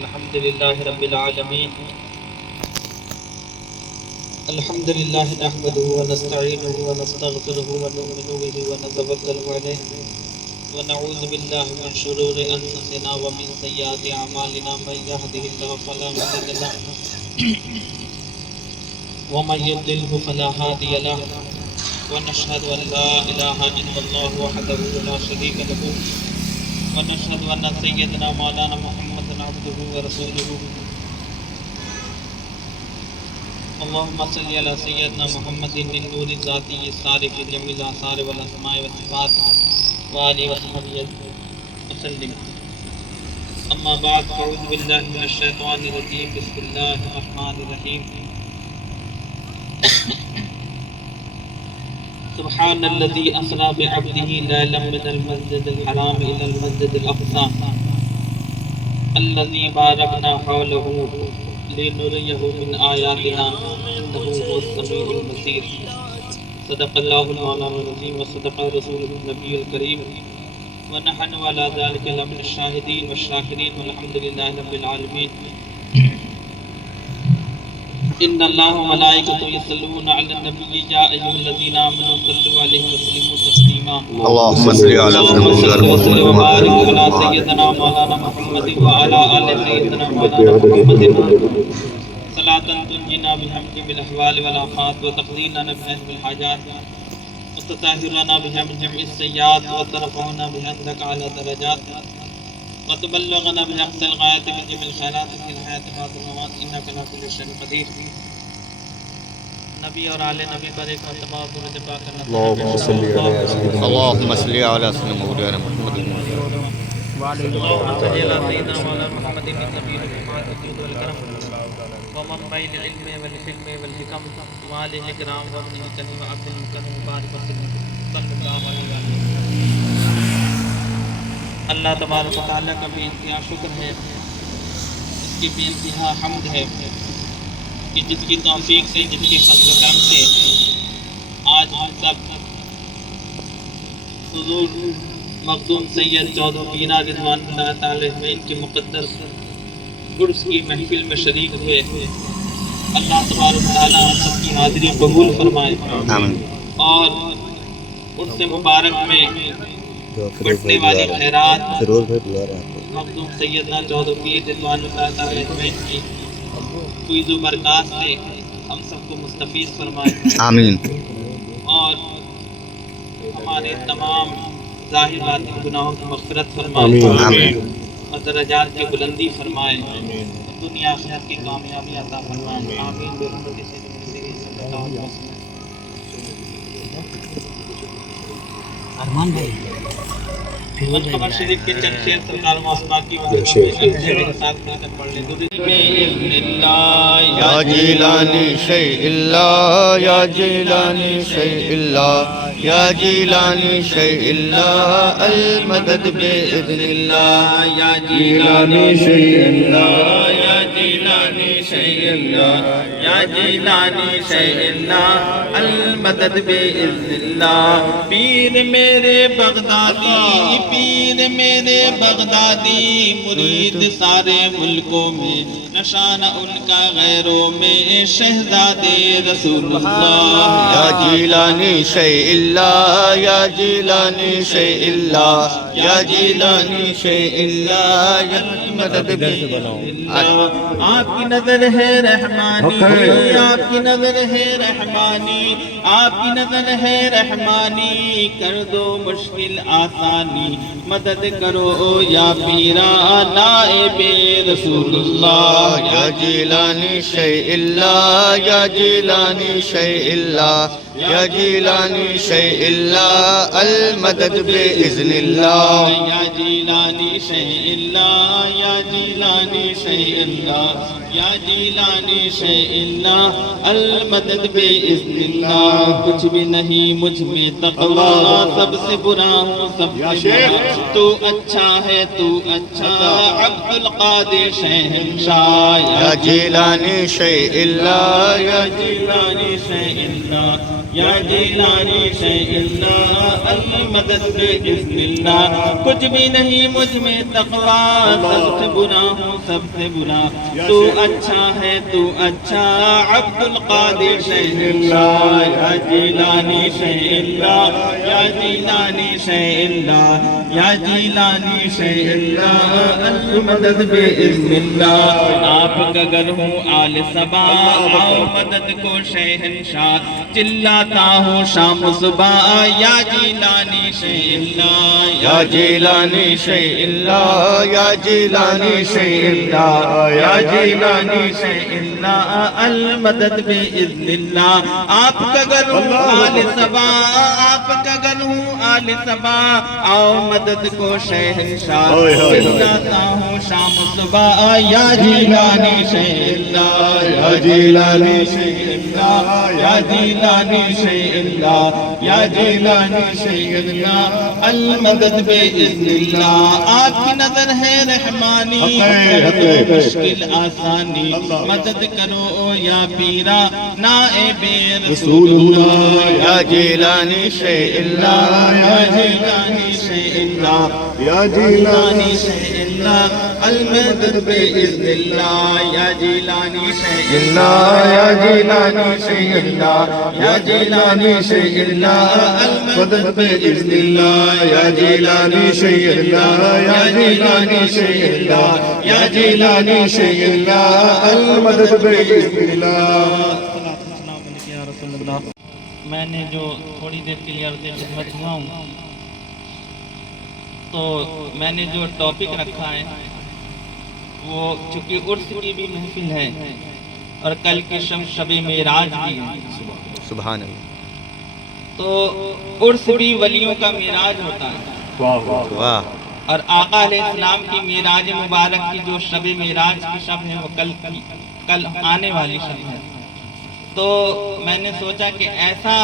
الحمد لله رب العالمين. الحمد لله نحمده ونستعينه ونستغفره ونؤمن به ونتوكل عليه ونعوذ بالله من شرور أنفسنا ومن سيئات أعمالنا. من يهده الله فلا مضل له ومن يضلل فلا هادي له ونشهد أن لا إله إلا الله وحده لا شريك له ونشهد أن سيدنا مولانا محمد عبده ورسوله. اللهم صل على سيدنا محمد النور الذاتي الصارف جميع الآثار والأسماء والصفات وآله وصحبه وسلم. أما بعد فأعوذ بالله من الشيطان الرجيم. بسم الله الرحمن الرحيم. سبحان الذي أسرى بعبده ليلا من المسجد الحرام إلى المسجد الأقصى الذي باركنا حوله لنريه من آياتنا إنه هو السميع البصير. صدق الله المولانا العظيم وصدق رسوله النبي الكريم ونحن على ذلك لمن الشاهدين والشاكرين والحمد لله رب العالمين. إن الله وملائكته يصلون على النبي يا أيها الذين آمنوا صلوا عليه وسلموا تسليما. اللهم صل على وسلم وبارك على سيدنا مولانا محمد وعلى آل سيدنا مولانا محمد صلاة تنجينا بحمد بالأحوال والآفات وتقضينا بها بالحاجات وتطهرنا بها من جميع السيئات وترفعنا بها عندك على درجات وتبلغنا بأقصى الغاية من جميع الخيرات في الحياة بعد الممات إنك على كل شيء قدير. نبی اور آل نبی پر ایک مرتبہ درود پاک کرنا. اللهم صل على سيدنا اللهم صل على سيدنا مولانا محمد اللهم صل على سيدنا مولانا محمد النبي الكريم والكرم ومنبع العلم والحلم والحكم وآله الكرام وابنه الكريم وعبد المكرم وبارك وسلم صلی اللہ علیہ وسلم. اللہ تبارک و تعالیٰ کا بھی انتہا شکر ہے، اس کی بھی انتہا حمد ہے کہ جس کی توفیق سے، جس کے فضل و کرم سے آج ہم سب حضور مخدوم سید چودہ پیرہ رضوان اللہ تعالی علیہ کے مقدس عرس کی محفل میں شریک ہوئے. اللہ تبارک و تعالیٰ ہم سب کی حاضری قبول فرمائے اور عرس مبارک میں بٹنے والی خیرات مخدوم سیدنا چودہ پیر رضوان اللہ تعالی علیہ کی فیض و برکات سے ہم سب کو مستفیض فرمائے. آمین. اور ہمارے تمام ظاہر باطن گناہوں کی مغفرت فرمائے. آمین. اور درجات کی بلندی فرمائے. دنیا آخرت کی کامیابی عطا فرمائے. آمین. برحمتہ سیدنا صلی اللہ علیہ وسلم. ارمان بھائی قمر شریف کے چند شعر سرکار مصطفیٰ کی وحدت کے ساتھ مل کر پڑھ لیں. بِإِذْنِ اللَّهِ یا جیلانی شیء اللہ یا جیلانی شیء اللہ یا جیلانی شیء اللہ المدد بإذن اللہ یا جیلانی شیء اللہ یا جیلانی شیء اللہ یا جیلانی شیء اللہ المدد بإذن اللہ. پیر میرے بغدادی، پیر میرے بغدادی، مرید سارے ملکوں میں، نشانہ ان کا غیروں میں، شہزادے رسول اللہ. یا جیلانی شیء اللہ یا جیلانی شیء اللہ یا جیلانی شیء اللہ یا مدد آپ کی نظر ہے رحمانی، آپ کی نظر ہے رحمانی، آپ کی نظر ہے رحمانی، کر دو مشکل آسانی، مدد کرو یا پیرا نائب رسول اللہ. یا جیلانی شیء اللہ یا جیلانی شیء اللہ یا جیلانی شیء اللہ المدد بإذن اللہ. یا جیلانی شیء اللہ یا جیلانی شیء اللہ یا جیلانی شیء اللہ المدد بإذن اللہ. کچھ بھی نہیں مجھ میں تقوی، سب سے برا ہوں سب سے برا، تو اچھا ہے تو اچھا عبد القادر شہنشاہ. یا جیلانی شیء اللہ یا جیلانی شیء اللہ یا جیلانی شیء اللہ المدد بإذن اللہ کچھ بھی نہیں مجھ میں تقویٰ سب سے برا ہوں سب سے برا تو اچھا ہے تو اچھا عبد القادر شیء اللہ یا جیلانی شیء اللہ یا جیلانی شیء اللہ یا جیلانی شیء اللہ المدد بإذن اللہ آپ کا گر ہوں آل صبا آؤ مدد کو شہنشاہ چلاتا ہوں شام و صبح یا جیلانی شیء اللہ یا جیلانی شیء اللہ یا جیلانی شیء اللہ یا جیلانی شیء اللہ المدد بإذن اللہ آپ کا گر ہوں آل صبا آپ کا گر ہوں آل صبا آؤ مدد کو شہنشاہ چلاتا ہوں شام و صبح یا جیلانی شیء اللہ یا جیلانی شیء اللہ یا جیلانی شیء اللہ یا جیلانی شیء اللہ المدد بإذن اللہ آپ کی نظر ہے رحمانی مشکل آسانی مدد کرو یا پیرا نائب رسول اللہ یا جیلانی شیء اللہ یا جیلانی شیء اللہ یا جیلانی شیء اللہ المدد بإذن اللہ یا جیلانی شیء اللہ یا جیلانی شیء اللہ یا جیلانی شیء اللہ المدد بإذن اللہ یا جیلانی شیء اللہ یا جیلانی شیء اللہ یا جیلانی شیء اللہ المدد بإذن اللہ میں نے جو تھوڑی دیر کے لیے عرض خدمت ہوا ہوں تو میں نے جو ٹاپک رکھا ہے وہ چونکہ عرس کی بھی محفل ہے اور کل کی شب معراج بھی ہے سبحان اللہ تو عرس بھی ولیوں کا معراج ہوتا ہے واہ اور آقا علیہ السلام کی معراج مبارک کی جو شب معراج کی شب ہے وہ کل آنے والی شب ہے تو میں نے سوچا کہ ایسا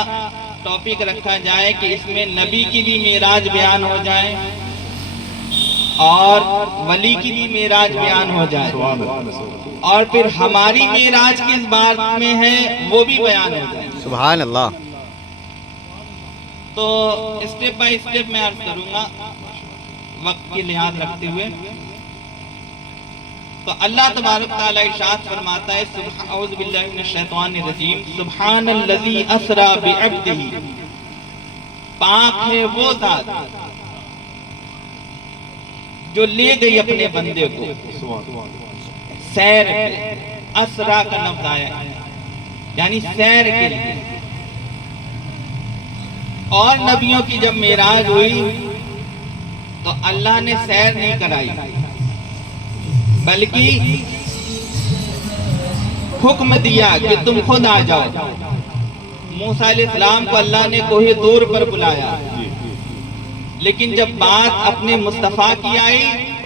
ٹاپک رکھا جائے کہ اس میں نبی کی بھی معراج بیان ہو جائے اور ولی کی بھی معراج بیان ہو جائے اور پھر ہماری معراج کس بات میں ہے وہ بھی بیان ہو جائے سبحان اللہ تو اسٹیپ بائی اسٹیپ میں عرض کروں گا وقت کی لحاظ رکھتے ہوئے تو اللہ تبارک تعالیٰ ارشاد فرماتا ہے اعوذ باللہ من الشیطان الرجیم سبحان الذی اسری بعبدہ پاک ہے وہ ذات جو لے گئی اپنے بندے کو سیر پہ اسرا کا لفظ آیا یعنی سیر کے لیے اور نبیوں کی جب معراج ہوئی تو اللہ نے سیر نہیں کرائی بلکہ حکم دیا کہ تم خود آ جاؤ موسیٰ علیہ السلام کو اللہ نے کوہ طور پر بلایا لیکن جب بات اپنے مصطفیٰ کی آئی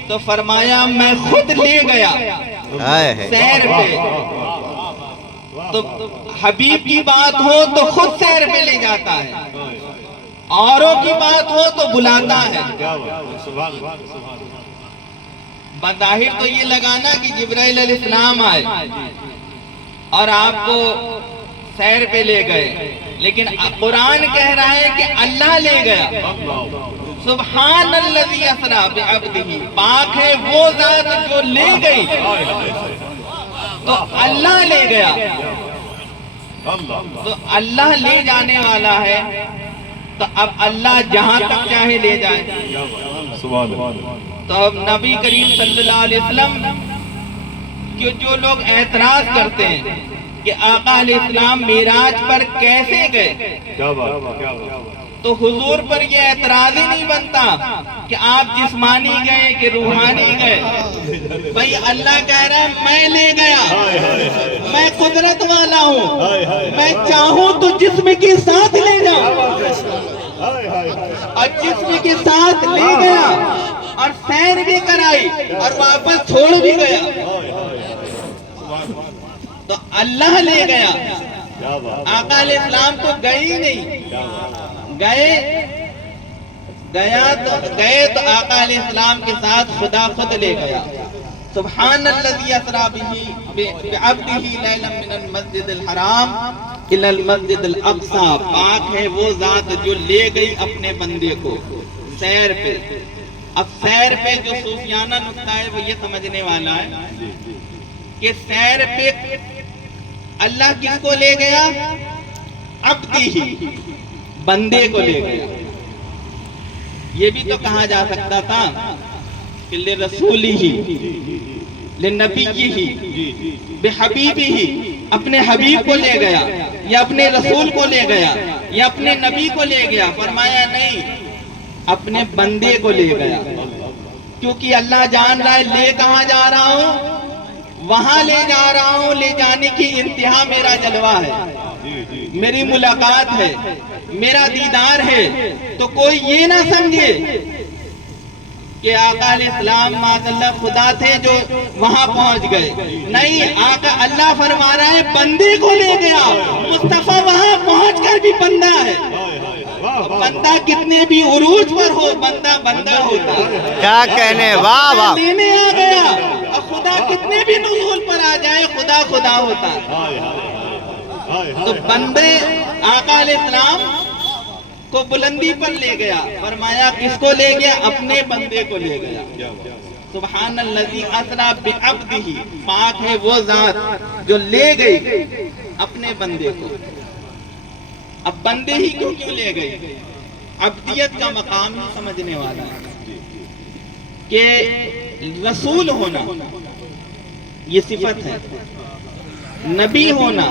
تو فرمایا میں خود لے گیا سیر پہ تو حبیب کی بات ہو تو خود سیر پہ لے جاتا ہے اوروں کی بات ہو تو بلاتا ہے بظاہر تو یہ لگانا کہ جبرائیل علیہ السلام آئے اور آپ کو سیر پہ لے گئے لیکن قرآن کہہ رہا ہے کہ اللہ لے گیا سبحان الذی اسری بعبدہ پاک ہے وہ ذات جو لے گئی تو اللہ لے گیا تو اللہ لے جانے والا ہے تو اب اللہ جہاں تک چاہے لے جائے تو اب نبی کریم صلی اللہ علیہ وسلم کہ جو لوگ اعتراض کرتے ہیں کہ آقا علیہ السلام معراج پر کیسے گئے تو حضور پر یہ اعتراض ہی نہیں بنتا کہ آپ جسمانی گئے کہ روحانی گئے بھئی اللہ کہہ رہا ہے میں لے گیا میں قدرت والا ہوں میں چاہوں تو جسم کے ساتھ لے جاؤں اور جسم کے ساتھ لے گیا اور سیر بھی کرائی اور واپس چھوڑ بھی گیا تو اللہ لے گیا آقا علیہ السلام تو گئے ہی نہیں گئے تو آقا علیہ السلام کے ساتھ خدا خود لے گیا سبحان الذی اسری بعبدہ لیلا من المسجد الحرام الی المسجد الاقصی، پاک ہے وہ ذات جو لے گئی اپنے بندے کو سیر پہ۔ اب سیر پہ جو صوفیانہ نقطہ ہے وہ یہ سمجھنے والا ہے کہ سیر پہ اللہ کس کو لے گیا؟ عبدی ہی، بندے کو لے گیا۔ یہ بھی تو کہا جا سکتا تھا کہ لرسولی ہی، لنبی ہی، بحبیبی ہی، اپنے حبیب کو لے گیا یا اپنے رسول کو لے گیا یا اپنے نبی کو لے گیا۔ فرمایا نہیں، اپنے بندے کو لے گیا، کیونکہ اللہ جان رہا ہے لے کہاں جا رہا ہوں، وہاں لے جا رہا ہوں، لے جانے کی انتہا میرا جلوہ ہے، میری ملاقات ہے، میرا دیدار ہے۔ تو کوئی یہ نہ سمجھے کہ آقا علیہ السلام معاذ اللہ خدا تھے جو وہاں پہنچ گئے، نہیں، آقا اللہ فرما رہا ہے بندے کو لے گیا۔ مصطفیٰ وہاں پہنچ کر بھی بندہ ہے، بندہ کتنے بھی عروج پر ہو، بندہ بندہ ہوتا ہے۔ کیا کہنے، واہ واہ، لینے آ گیا، اور خدا کتنے بھی نزول پر آ جائے خدا خدا ہوتا ہے۔ تو بندے آقا علیہ السلام کو بلندی پر لے گیا، فرمایا کس کو لے گیا؟ اپنے بندے کو لے گیا۔ سبحان الذی اسری بعبدہ، پاک ہے وہ ذات جو لے گئی اپنے بندے کو۔ اب بندے ہی کیوں لے گئی؟ عبدیت کا مقام ہی سمجھنے والا ہے کہ رسول ہونا یہ صفت ہے، نبی ہونا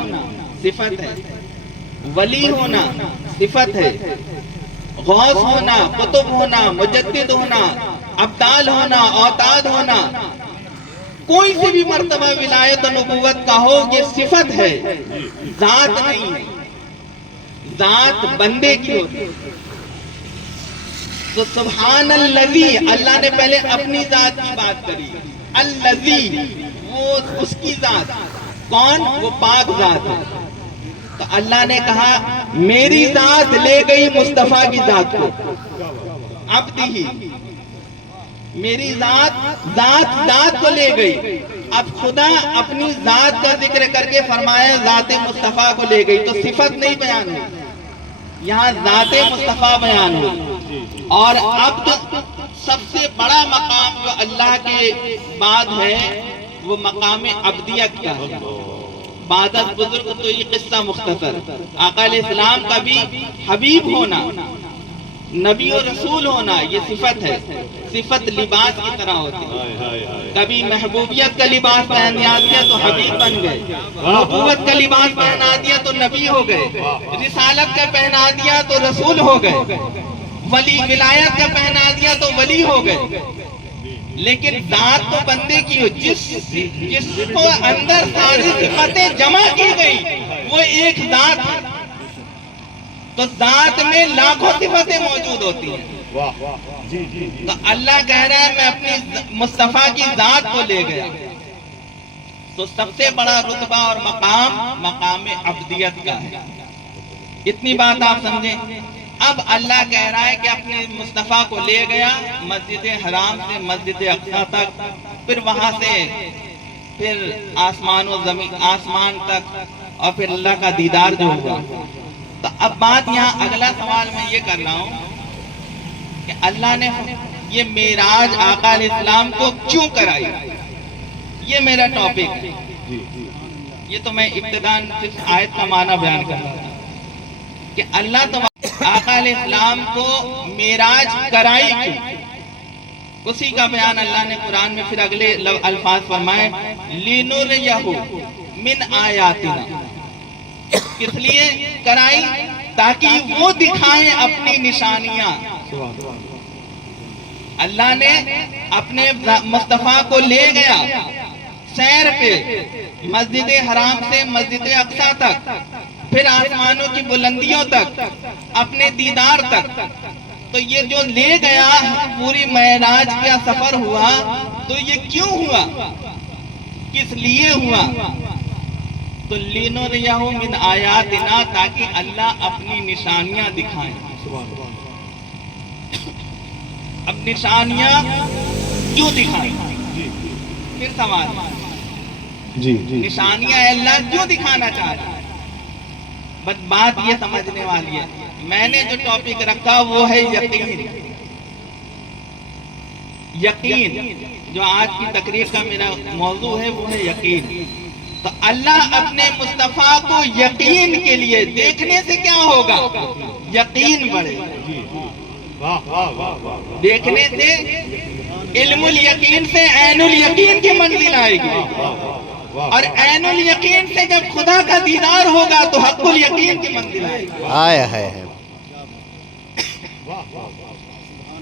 صفت ہے، ولی ہونا صفت ہے، غوث ہونا، قطب ہونا، مجدد ہونا، ابدال ہونا، اوتاد ہونا، کوئی سے بھی مرتبہ ولایت و نبوت کا ہو، یہ صفت ہے، ذات نہیں ہے۔ ذات بندے کی ہوتی ہے۔ تو سبحان الذی، اللہ نے پہلے اپنی ذات کی بات کری، الذی وہ اس کی ذات، کون؟ وہ پاک ذات ہے۔ تو اللہ نے کہا میری ذات لے گئی مصطفیٰ کی ذات کو، عبد ہی، میری ذات کو لے گئی۔ اب خدا اپنی ذات کا ذکر کر کے فرمایا ذات مصطفیٰ کو لے گئی، تو صفت نہیں بیان ہوئی، یہاں ذات مصطفیٰ بیان ہوئی۔ اور اب تو سب سے بڑا مقام جو اللہ کے بعد ہے وہ مقام عبدیت کا ہے۔ بعدت بزرگ تو یہ قصہ مختصر، آقا علیہ السلام کا بھی حبیب ہونا، نبی و رسول ہونا یہ صفت ہے۔ صفت لباس کی طرح ہوتی ہے، کبھی محبوبیت کا لباس پہنا دیا تو حبیب بن گئے، نبوت کا لباس پہنا دیا تو نبی ہو گئے، رسالت کا پہنا دیا تو رسول ہو گئے، ولی ولایت کا پہنا دیا تو ولی ہو گئے۔ لیکن ذات تو بندے کی ہو، جس کو اندر ساری صفتیں جمع کی گئی وہ ایک ذات ہے۔ تو ذات میں لاکھوں صفتیں موجود ہوتی ہیں۔ تو اللہ کہہ رہا ہے میں اپنی مصطفیٰ کی ذات کو لے گیا۔ تو سب سے بڑا رتبہ اور مقام عبدیت کا ہے۔ اتنی بات آپ سمجھیں۔ اب اللہ کہہ رہا ہے کہ اپنے مصطفیٰ کو لے گیا مسجد حرام سے مسجد اقصی تک، پھر وہاں سے پھر آسمان و زمین، آسمان تک، اور پھر اللہ کا دیدار جو ہوا۔ تو اب بات یہاں اگلا سوال میں یہ کر رہا ہوں کہ اللہ نے یہ معراج آقا علیہ السلام کو کیوں کرائی، یہ میرا ٹاپک ہے۔ یہ تو میں ابتداءً صرف آیت کا معنی بیان کر رہا تھا کہ اللہ تو آقا علیہ السلام کو معراج کرائی کیوں، اسی کا بیان اللہ نے قرآن میں پھر اگلے الفاظ فرمائے لِنُرِيَهُ مِنْ آیاتنا، کس لیے کرائی؟ تاکہ وہ دکھائیں اپنی نشانیاں۔ اللہ نے اپنے مصطفیٰ کو لے گیا سیر پہ مسجد حرام سے مسجد اقصی تک، پھر آسمانوں کی بلندیوں تک، اپنے دیدار تک۔ تو یہ جو لے گیا پوری معراج کا سفر ہوا، تو یہ کیوں ہوا، کس لیے ہوا؟ تو لِنُرِيَهُ مِنْ آیاتنا، تاکہ اللہ اپنی نشانیاں دکھائیں۔ اب نشانیاں کیوں دکھائیں؟ پھر سوال، نشانیاں اللہ کیوں دکھانا چاہ رہا ہے؟ بس بات یہ سمجھنے والی ہے. میں نے جو ٹاپک رکھا وہ ہے یقین. یقین جو آج کی تقریر کا میرا موضوع ہے وہ ہے یقین. تو اللہ اپنے مصطفیٰ کو یقین کے لیے دیکھنے سے کیا ہوگا؟ یقین بڑھے. دیکھنے سے علم الیقین سے عین الیقین کی منزل آئے گی, اور عین الیقین سے جب خدا کا دیدار ہوگا تو حق الیقین کی منزل آئے گی. آیا ہے.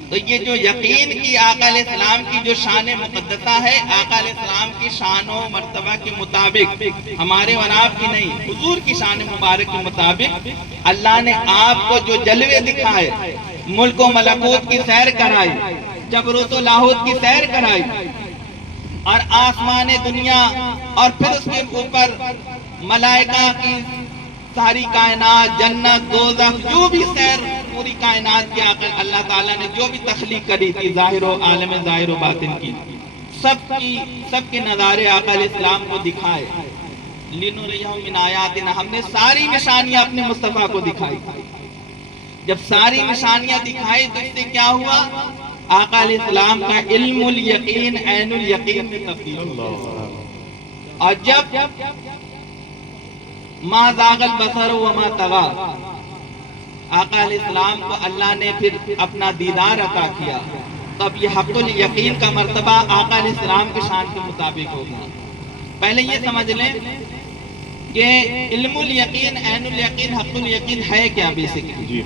تو یہ جو یقین کی آقا علیہ السلام کی جو شان مقدسہ ہے, آقا علیہ السلام کی شان و مرتبہ کے مطابق, ہمارے اور آپ کی نہیں, حضور کی شان مبارک کے مطابق اللہ نے آپ کو جو جلوے دکھائے, ملک و ملکوت کی سیر کرائی, جبروت و لاہوت کی سیر کرائی, اور آسمان دنیا اور پھر اس کے اوپر ملائکہ کی ساری کائنات, جنت, دوزخ, جو بھی سیر پوری کائنات کی اللہ تعالیٰ نے جو بھی تخلیق کری تھی, ظاہر و عالم ظاہر و باطن کی, سب کے نظارے آقا علیہ السلام کو دکھائے. لِنُرِيَهُ مِنْ آیَاتِنَا, ہم نے ساری نشانیاں اپنے مصطفیٰ کو دکھائی. جب ساری نشانیاں دکھائی تو اس سے کیا ہوا؟ آقا علیہ السلام کا علم الیقین عین الیقین میں تبدیل ہوا. اور جب ما زاغ البصر وما طغى, آقا علیہ السلام کو اللہ نے پھر اپنا دیدار عطا کیا, تب یہ حق الیقین کا مرتبہ آقا علیہ السلام کے شان کے مطابق ہوگا. پہلے یہ سمجھ لیں کہ علم الیقین عین الیقین حق الیقین ہے کیا بیسکلی.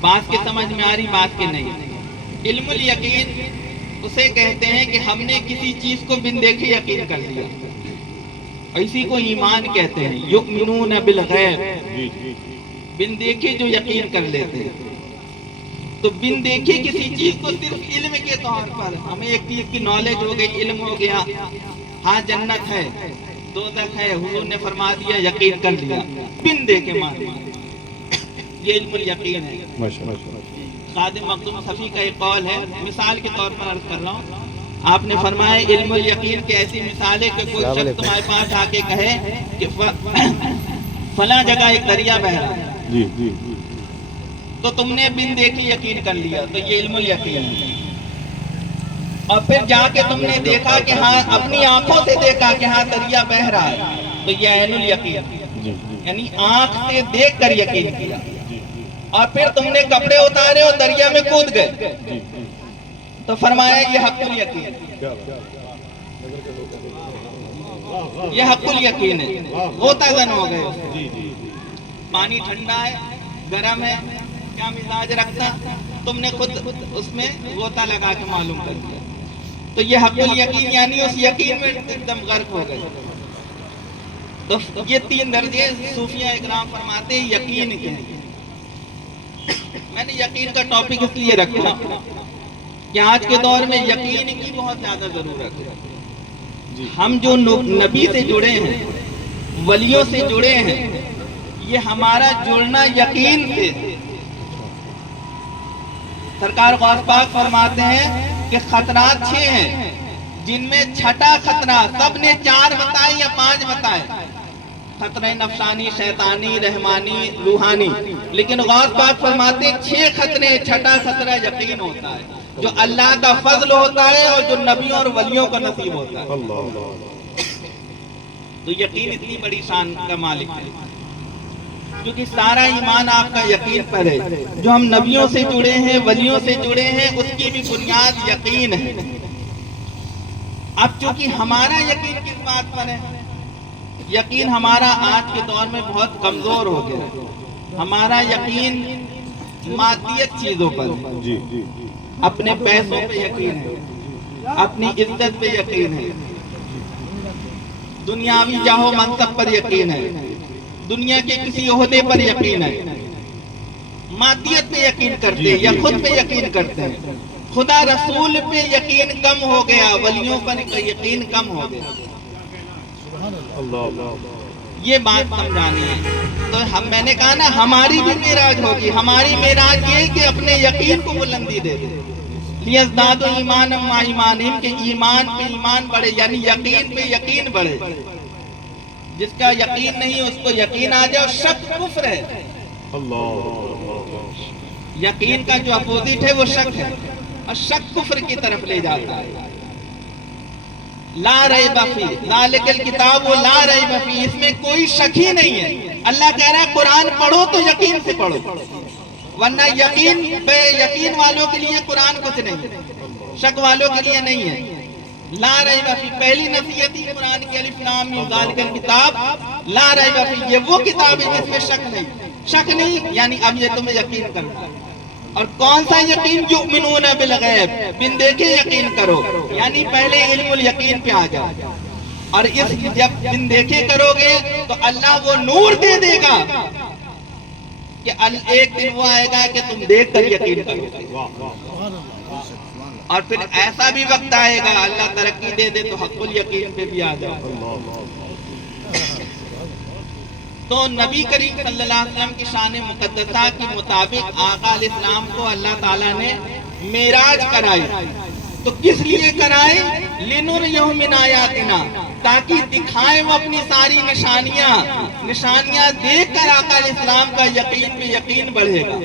بات کے سمجھ میں آ رہی, بات کے نہیں. علم الیقین اسے کہتے ہیں کہ ہم نے کسی چیز کو بن دیکھے یقین کر لیا, اسی کو ایمان کہتے ہیں. یؤمنون بالغیب, بن دیکھے جو یقین کر لیتے ہیں. تو بن دیکھے کسی چیز کو صرف علم کے طور پر, ہمیں ایک چیز کی نالج ہو گئی, علم ہو گیا, ہاں جنت ہے, دوزخ ہے, حضور نے فرما دیا, یقین کر لیا, بن دیکھے مان لیا, یہ علم الیقین ہے. خادم مخدوم صفی کا ایک قول ہے, مثال کے طور پر عرض کر رہا ہوں. آپ نے فرمایا علم الیقین کی ایسی مثال ہے کہ کوئی شخص تمہارے پاس آ کے کہے کہ فلاں جگہ ایک دریا بہ رہا ہے, تو تم نے بن دیکھے یقین کر لیا, تو یہ علم الیقین ہے. اور پھر جا کے تم نے دیکھا کہ ہاں, اپنی آنکھوں سے دیکھا کہ ہاں دریا بہ رہا ہے, تو یہ عین الیقین, یعنی آنکھ سے دیکھ کر یقین کیا. اور پھر تم نے کپڑے اتارے اور دریا میں کود گئے, تو فرمایا یہ حق الیقین, یہ حق الیقین ہے. غوطہ زن ہو گئے, پانی ٹھنڈا ہے, گرم ہے, کیا مزاج رکھتا, تم نے خود اس میں غوطہ لگا کے معلوم کر دیا, تو یہ حق الیقین, یعنی اس یقین میں ایک دم غرق ہو گئے. تو یہ 3 درجے صوفیہ اکرام فرماتے ہیں یقین کے. میں نے یقین کا ٹاپک اس لیے رکھا کہ آج کے دور میں یقین کی بہت زیادہ ضرورت ہے. ہم جو نبی سے جڑے ہیں, ولیوں سے جڑے ہیں, یہ ہمارا جڑنا یقین سے. سرکار غوث پاک فرماتے ہیں کہ خطرات 6 ہیں, جن میں چھٹا خطرہ سب نے 4 بتائے یا 5 بتائے, خطرہ نفسانی, شیطانی, رحمانی, روحانی, لیکن غوث پاک فرماتے ہیں 6 خطرے, چھٹا خطرہ یقین ہوتا ہے, جو اللہ کا فضل ہوتا ہے اور جو نبیوں اور ولیوں کا نصیب ہوتا ہے. تو یقین اتنی بڑی شان کا مالک ہے, کیونکہ سارا ایمان آپ کا یقین پر ہے. جو ہم نبیوں سے جڑے ہیں, ولیوں سے جڑے ہیں, اس کی بھی بنیاد یقین ہے. اب چونکہ ہمارا یقین کس بات پر ہے؟ یقین ہمارا آج کے دور میں بہت کمزور ہو گیا ہے. ہمارا یقین مادیت چیزوں پر ہے, اپنے پیسوں پہ یقین ہے, اپنی عزت پہ یقین ہے, دنیاوی جاہو منصب پر یقین ہے, دنیا کے کسی عہدے پر یقین ہے, مادیت پہ یقین کرتے ہیں یا خود پہ یقین کرتے ہیں. خدا رسول پہ یقین کم ہو گیا, ولیوں پر یقین کم ہو گیا. یہ بات سمجھانی ہے. تو میں نے کہا نا, ہماری بھی معراج ہوگی. ہماری معراج یہ کہ اپنے یقین کو بلندی دے دے. لیزدادوا ایمانا مع ایمانہم, کہ ایمان پہ ایمان بڑھے, یعنی یقین پہ یقین بڑھے. جس کا یقین نہیں اس کو یقین آ جائے. اور شک کفر ہے. یقین کا جو اپوزٹ ہے وہ شک ہے, اور شک کفر کی طرف لے جاتا ہے. لا ریب فی ذالک الکتاب لا ریب فی, اس میں کوئی شک ہی نہیں ہے. اللہ کہہ رہا ہے قرآن پڑھو تو یقین سے پڑھو, ورنہ یقین بے یقین والوں کے لیے قرآن کچھ نہیں, شک والوں کے لیے نہیں ہے. لا ریب فی, پہلی نصیحت ہی قرآن کی الف لام میم ذالک الکتاب لا ریب فی, یہ وہ کتاب ہے جس میں شک نہیں. شک نہیں یعنی اب یہ تمہیں یقین کرنا. اور کون سا یقین؟ یؤمنون بالغیب, بن دیکھے یقین کرو, یعنی پہلے علم الیقین پہ آ جاؤ. اور اس جب بن دیکھے کرو گے تو اللہ وہ نور دے دے گا کہ ایک دن وہ آئے گا کہ تم دیکھ کر یقین کرو گے. اور پھر ایسا بھی وقت آئے گا اللہ ترقی دے دے تو حق الیقین پہ بھی آ جاؤ. تو نبی کریم صلی اللہ علیہ وسلم کی شان مقدسہ کے مطابق آقا علیہ السلام کو اللہ تعالیٰ نے معراج کرائی. تو کس لیے کرائی؟ لِنُرِيَهُ مِنْ آیَاتِنَا, تاکہ دکھائیں وہ اپنی ساری نشانیاں دیکھ کر آقا علیہ السلام کا یقین پہ یقین بڑھے گا.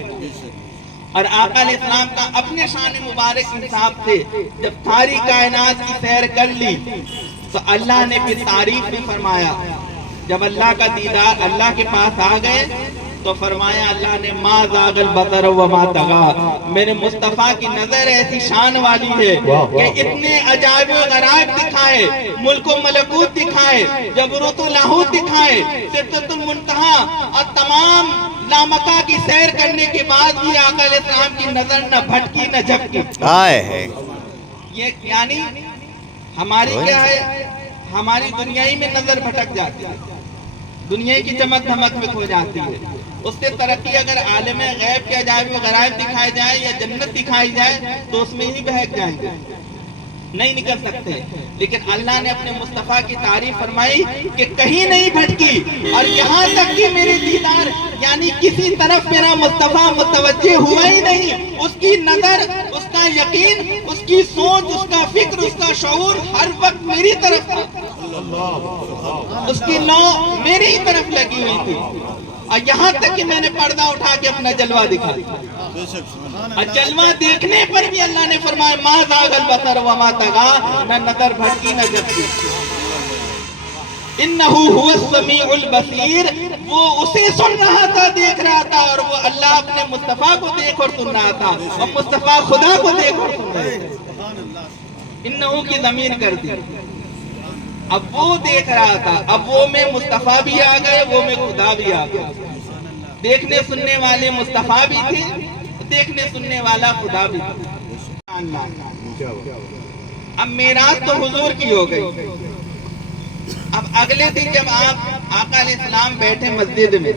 اور آقا علیہ السلام کا اپنے شان مبارک انصاف سے جب ساری کائنات کی سیر کر لی تو اللہ نے پھر تعریف بھی فرمایا. جب اللہ کا دیدار اللہ کے پاس آ گئے تو فرمایا اللہ نے ما زاغ البصر وما طغى, میرے مصطفیٰ کی نظر ایسی شان والی ہے کہ اتنے عجائب و غرائب دکھائے, ملک و ملکوت دکھائے, جبروت و لاہوت دکھائے, سدرۃ المنتہا, اور تمام لامکہ کی سیر کرنے کے بعد بھی آقا علیہ السلام کی نظر نہ بھٹکی نہ جھپکی. یہ یعنی ہماری کیا ہے, ہماری دنیائی میں نظر بھٹک جاتی ہے, دنیا کی چمک دھمک میں کھو جاتی ہے. اس سے ترقی اگر عالم غیب کے عجائب و غرائب دکھائے جائے یا جنت دکھائی جائے تو اس میں ہی بہک جائیں گے, نہیں نکل سکتے. لیکن اللہ نے اپنے مصطفیٰ کی تعریف فرمائی کہ کہیں نہیں بھٹکی, اور یہاں تک کہ میرے دیدار یعنی کسی طرف میرا مصطفیٰ متوجہ ہوا ہی نہیں. اس کی نظر, اس کا یقین, اس کی سوچ, اس کا فکر, اس کا شعور ہر وقت میری طرف تھا, اس کی نو میری ہی طرف لگی ہوئی تھی. اور یہاں تک کہ میں نے پردہ اٹھا کے اپنا جلوہ دکھا, اور جلوہ دیکھنے پر بھی اللہ نے فرمایا ما زاغ البصر وما طغى, نہ نظر بھٹکی نہ جھپکی. انہ هو السمیع البصیر, وہ اسے سن رہا تھا, دیکھ رہا تھا, اور وہ اللہ اپنے مصطفیٰ کو دیکھ اور سن رہا تھا, اور مصطفیٰ خدا کو دیکھ اور سن رہے تھے. انہو کی ضمیر کر دی. اب وہ دیکھ رہا تھا, اب وہ میں مصطفیٰ بھی آ گئے, وہ میں خدا بھی آ گیا. دیکھنے سننے والے مصطفیٰ بھی تھے, دیکھنے سننے والا خدا بھی تھا. اب معراج تو حضور کی ہو گئی. اب اگلے دن جب آپ آقا علیہ السلام بیٹھے مسجد میں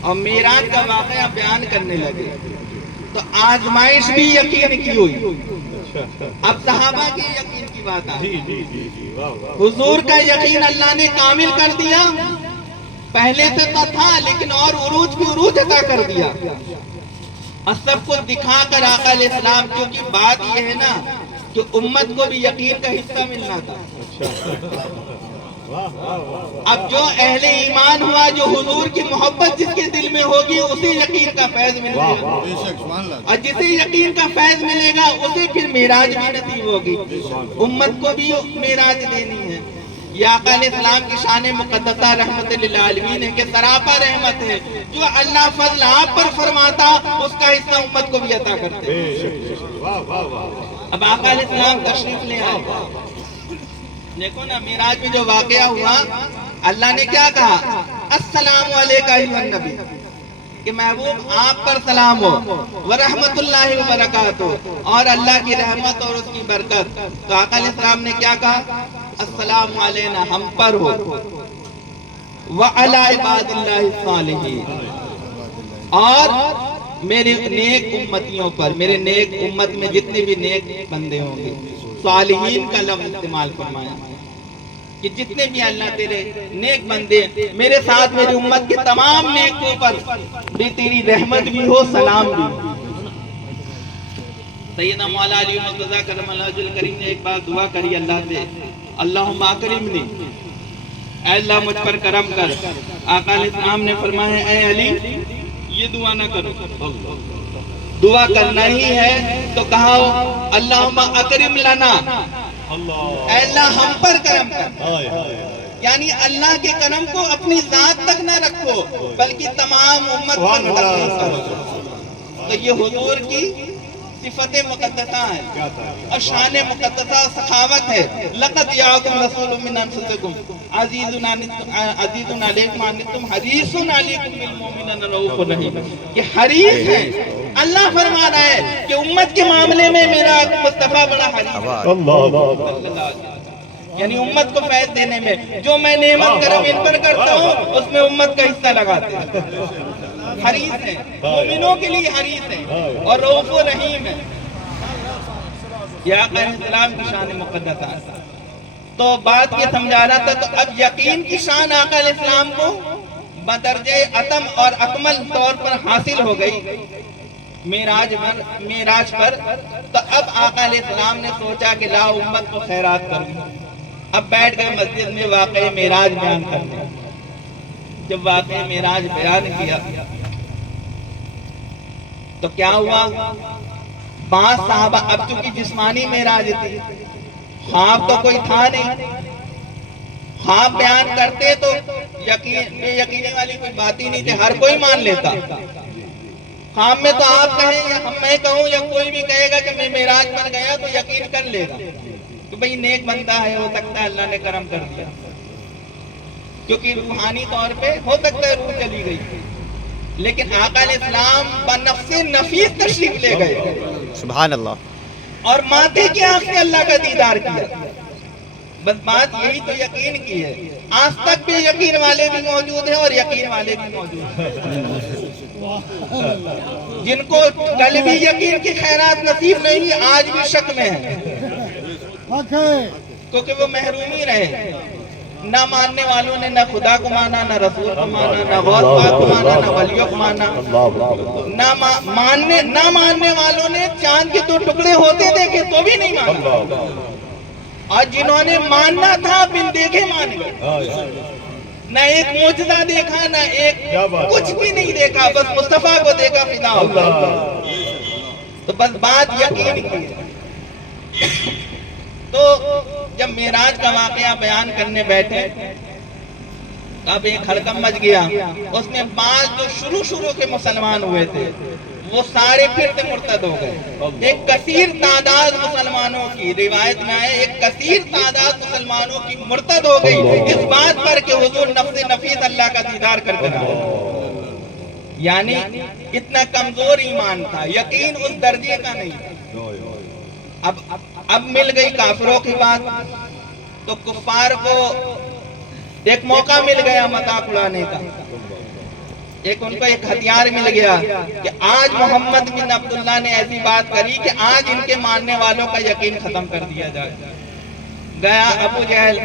اور معراج کا واقعہ بیان کرنے لگے تو آزمائش بھی یقین کی ہوئی. اب صحابہ کے یقین کی بات آئی. حضور کا یقین اللہ نے کامل کر دیا, پہلے سے تو تھا لیکن اور عروج بھی عروج عطا کر دیا, اور سب کو دکھا کر آقا علیہ السلام, کیونکہ بات یہ ہے نا کہ امت کو بھی یقین کا حصہ ملنا تھا. اب جو اہل ایمان ہوا, جو حضور کی محبت جس کے دل میں ہوگی اسے یقین کا فیض ملے گا, اور جسے یقین کا فیض ملے گا اسے پھر معراج بھی نصیب ہوگی. امت کو بھی معراج دینی ہے. یہ آقا علیہ السلام کی شان مقدسہ رحمت للعالمین ہے کہ سراپا رحمت ہے. جو اللہ فضل آپ پر فرماتا اس کا حصہ امت کو بھی عطا کرتے. اب آقا علیہ السلام تشریف لے آئے. دیکھو نا معراج میں جو واقعہ ہوا, اللہ نے کیا کہا, السلام علیکہ ایھا النبی, کہ محبوب آپ پر سلام ہو, ورحمت اللہ وبرکاتہ, اور اللہ کی رحمت اور اس کی برکت. تو آقا علیہ السلام نے کیا کہا, السلام علینا, ہم پر ہو, وعلی عباد اللہ الصالحین, اور میرے نیک امتیوں پر, میرے نیک امت میں جتنے بھی نیک بندے ہوں گے. صالحین کا لفظ استعمال فرمایا کہ جتنے بھی اللہ تیرے نیک بندے, میرے ساتھ میری امت کے تمام نیکوں پر بھی تیری رحمت بھی ہو, سلام بھی. سیدنا مولا علی مرتضیٰ کرم اللہ وجہ الکریم نے ایک بار دعا کری اللہ سے, اللہم اکرمنی, اے اللہ مجھ پر کرم کر۔ آقا علیہ السلام نے فرمایا اے علی یہ دعا نہ کرو، دعا کرنا ہی ہے تو کہا اللہم اکرم لنا، اے اللہ ہم پر کرم کر، یعنی اللہ کے کرم کو اپنی ذات تک نہ رکھو بلکہ تمام امت پر منتقل کرو۔ تو یہ حضور کی صفت مقدسہ ہے اور شان مقدسہ سخاوت ہے۔ لقد جاءکم رسول من انفسکم عزیز علیکم ما عنتم حریص علیکم بالمؤمنین رؤوف رحیم۔ یہ حریص ہے، اللہ فرما رہا ہے کہ امت کے معاملے میں میرا مصطفیٰ بڑا حریص ہے، یعنی امت کو فیض دینے میں جو میں نعمت کرم ان پر کرتا ہوں اس میں امت کا حصہ لگاتے ہیں۔ حریص ہے، مومنوں کے لیے حریص ہے اور رؤوف رحیم ہے۔ یہ آقا علیہ السلام کی شان مقدسہ ہے۔ تو بات یہ سمجھا رہا تھا، تو اب یقین کی شان آقا علیہ السلام کو بدرجہ اتم اور اکمل طور پر حاصل ہو گئی معراج پر۔ تو اب آقا علیہ السلام نے سوچا کہ لا امت کو خیرات کروں۔ اب بیٹھ گئے مسجد میں واقعہ معراج بیان کرنے۔ جب واقعہ معراج بیان کیا تو کیا ہوا، بعض صحابہ، اب چونکہ جسمانی معراج تھی، خواب تو کوئی تھا نہیں، خواب بیان کرتے تو یقینی والی کوئی بات ہی نہیں تھی، ہر کوئی مان لیتا۔ خواب میں تو آپ کہیں یا میں کہوں یا کوئی بھی کہے گا کہ میں معراج پر گیا تو یقین کر لے گا کہ بھئی نیک بندہ ہے، ہو سکتا ہے اللہ نے کرم کر دیا، کیونکہ روحانی طور پہ ہو سکتا ہے روح چلی گئی۔ لیکن آقا علیہ السلام بنفس نفیس تشریف لے گئے، سبحان اللہ، اور ماتھے کی آنکھ سے اللہ کا دیدار کیا۔ بس بات یہی تو یقین کی ہے، آج تک بھی یقین والے بھی موجود ہیں اور یقین والے بھی موجود ہیں، جن کو کل بھی یقین کی خیرات نصیب نہیں آج بھی شک میں ہیں، کیونکہ وہ محرومی رہے۔ نہ ماننے والوں نے نہ خدا کو مانا، نہ رسول کو مانا، نہ غوث پاک کو مانا، نہ ولیوں کو مانا۔ نہ ماننے والوں نے چاند کے 2 ٹکڑے ہوتے دیکھے تو بھی نہیں مانا، اور جنہوں نے ماننا تھا بن دیکھے مان گئے۔ نہ ایک معجزہ دیکھا، نہ ایک کچھ بھی نہیں دیکھا، بس مصطفیٰ کو دیکھا فدا ہو گئے۔ تو بس بات یقین کی ہے۔ تو جب معراج کا واقعہ بیان کرنے بیٹھے اب ایک ہڑکم مچ گیا، اس میں بعض جو شروع کے مسلمان ہوئے تھے وہ سارے پھر سے مرتد ہو گئے۔ ایک کثیر تعداد مسلمانوں کی، روایت میں آئے ایک کثیر تعداد مسلمانوں کی مرتد ہو گئی اس بات پر کہ حضور نفس نفیس اللہ کا دیدار کر کر آئے۔ یعنی اتنا کمزور ایمان تھا، یقین اس درجے کا نہیں تھا۔ اب مل گئی کافروں کی بات، تو کفار کو ایک موقع مل گیا مذاق اڑانے کا، ایک ان کو ایک ہتھیار مل گیا کہ آج محمد بن عبداللہ نے ایسی بات کری کہ آج ان کے ماننے والوں کا یقین ختم کر دیا جائے۔ گیا ابو جہل،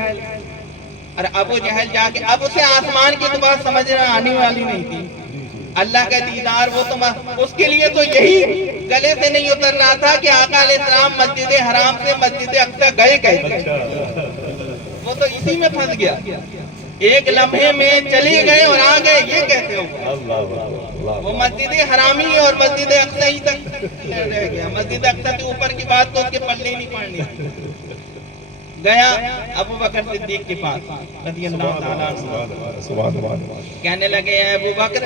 اور ابو جہل جا کے، اب اسے آسمان کی تو بات سمجھ آنے والی نہیں تھی، اللہ کا دیدار وہ تو اس کے لیے تو یہی گلے سے نہیں اتر رہا تھا کہ آقا علیہ السلام مسجد حرام سے مسجد اقصی گئے کیسے، وہ تو اسی میں پھنس گیا، ایک لمحے میں چلے گئے اور آ گئے، یہ کیسے ہوگا؟ وہ مسجد حرامی اور مسجد اقصی تک رہ گیا، مسجد اقصی کے اوپر کی بات تو اس کے پلے نہیں پڑنی۔ گیا ابو بکر صدیق کے پاس رضی اللہ تعالیٰ عنہ، کہنے لگے اے ابو بکر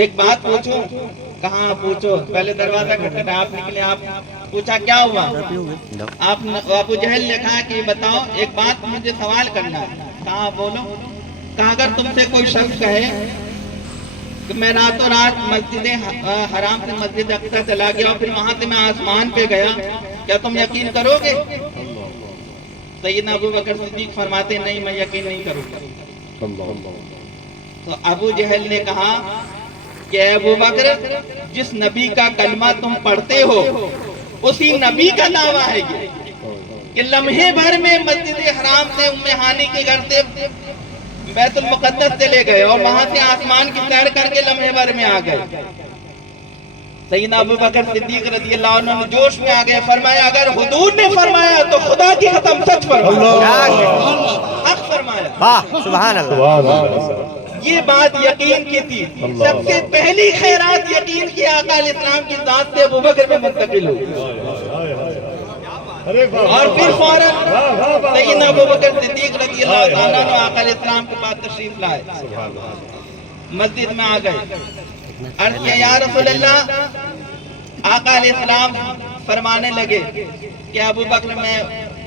ایک بات پوچھوں؟ کہاں پوچھو؟ پہلے دروازہ کھٹکھٹا، آپ نکلے، آپ پوچھا کیا ہوا؟ آپ ابو جہل نے کہا کہ بتاؤ ایک بات مجھے سوال کرنا ہے۔ کہا بولو؟ کہا اگر تم سے کوئی شخص کہے کہ میں راتوں رات مسجد حرام سے مسجد اقصی چلا گیا اور پھر وہاں سے میں آسمان پہ گیا، کیا تم یقین کرو گے؟ سیدنا ابو بکر صدیق فرماتے نہیں، میں یقین نہیں کروں گا۔ تو ابو جہل نے کہا کہ اے ابو بکر جس نبی کا کلمہ تم پڑھتے ہو اسی نبی کا دعویٰ ہے یہ کہ لمحے بھر میں مسجد حرام سے ام ہانی کے گھر سے بیت المقدس چلے گئے اور وہاں سے آسمان کی سیر کر کے لمحے بھر میں آ گئے۔ سیدنا ابو بکر صدیق رضی اللہ عنہ جوش میں آ گئے، فرمایا اگر حضور نے فرمایا تو خدا کی قسم سچ فرمایا، حق فرمایا۔ واہ سبحان اللہ یہ بات یقین کی تھی. سب سے پہلی خیرات یقین کی آقا علیہ السلام کی ذات سے ابوبکر میں منتقل ہوئی, اور پھر فوراً سیدنا ابوبکر صدیق رضی اللہ تعالیٰ عنہ آقا علیہ السلام کے پاس تشریف لائے, مسجد میں آ گئے, عرض کیا یا رسول اللہ. آقا علیہ السلام فرمانے لگے کہ ابوبکر میں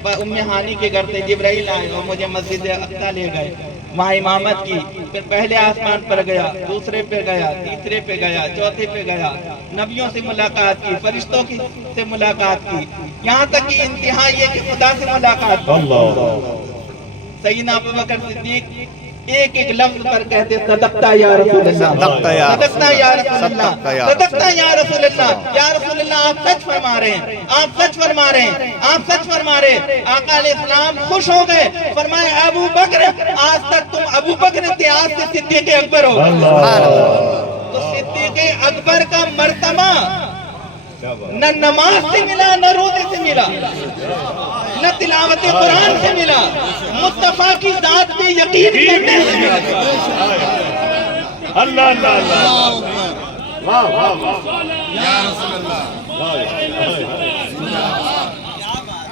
ام ہانی کے گھر سے جبرائیل آئے اور مجھے مسجد اقصی لے گئے, وہاں امامت کی, پھر پہلے آسمان پر گیا, دوسرے پہ گیا, تیسرے پہ گیا, چوتھے پہ گیا, نبیوں سے ملاقات کی, فرشتوں سے ملاقات کی, یہاں تک کہ انتہا یہ کہ خدا سے ملاقات کی. سیدنا ابوبکر صدیق ایک ایک لفظ پر کہتے صدقتا یا رسول اللہ, صدقتا یا رسول اللہ, صدقتا یا رسول اللہ. یا رسول اللہ آپ سچ فرما رہے ہیں, آپ سچ فرما رہے ہیں, آپ سچ فرما رہے ہیں. آقا علیہ السلام خوش ہو گئے, فرمائے ابو بکر آج تک تم ابو بکر تھے, آج سے صدیق اکبر ہو. تو صدیق اکبر کا مرتبہ نہ نماز سے ملا, نہ روزے سے ملا, نہ تلاوت قرآن سے ملا, مصطفیٰ کی ذات پہ یقین کرنے سے ملا. اللہ اللہ اللہ, واہ واہ واہ,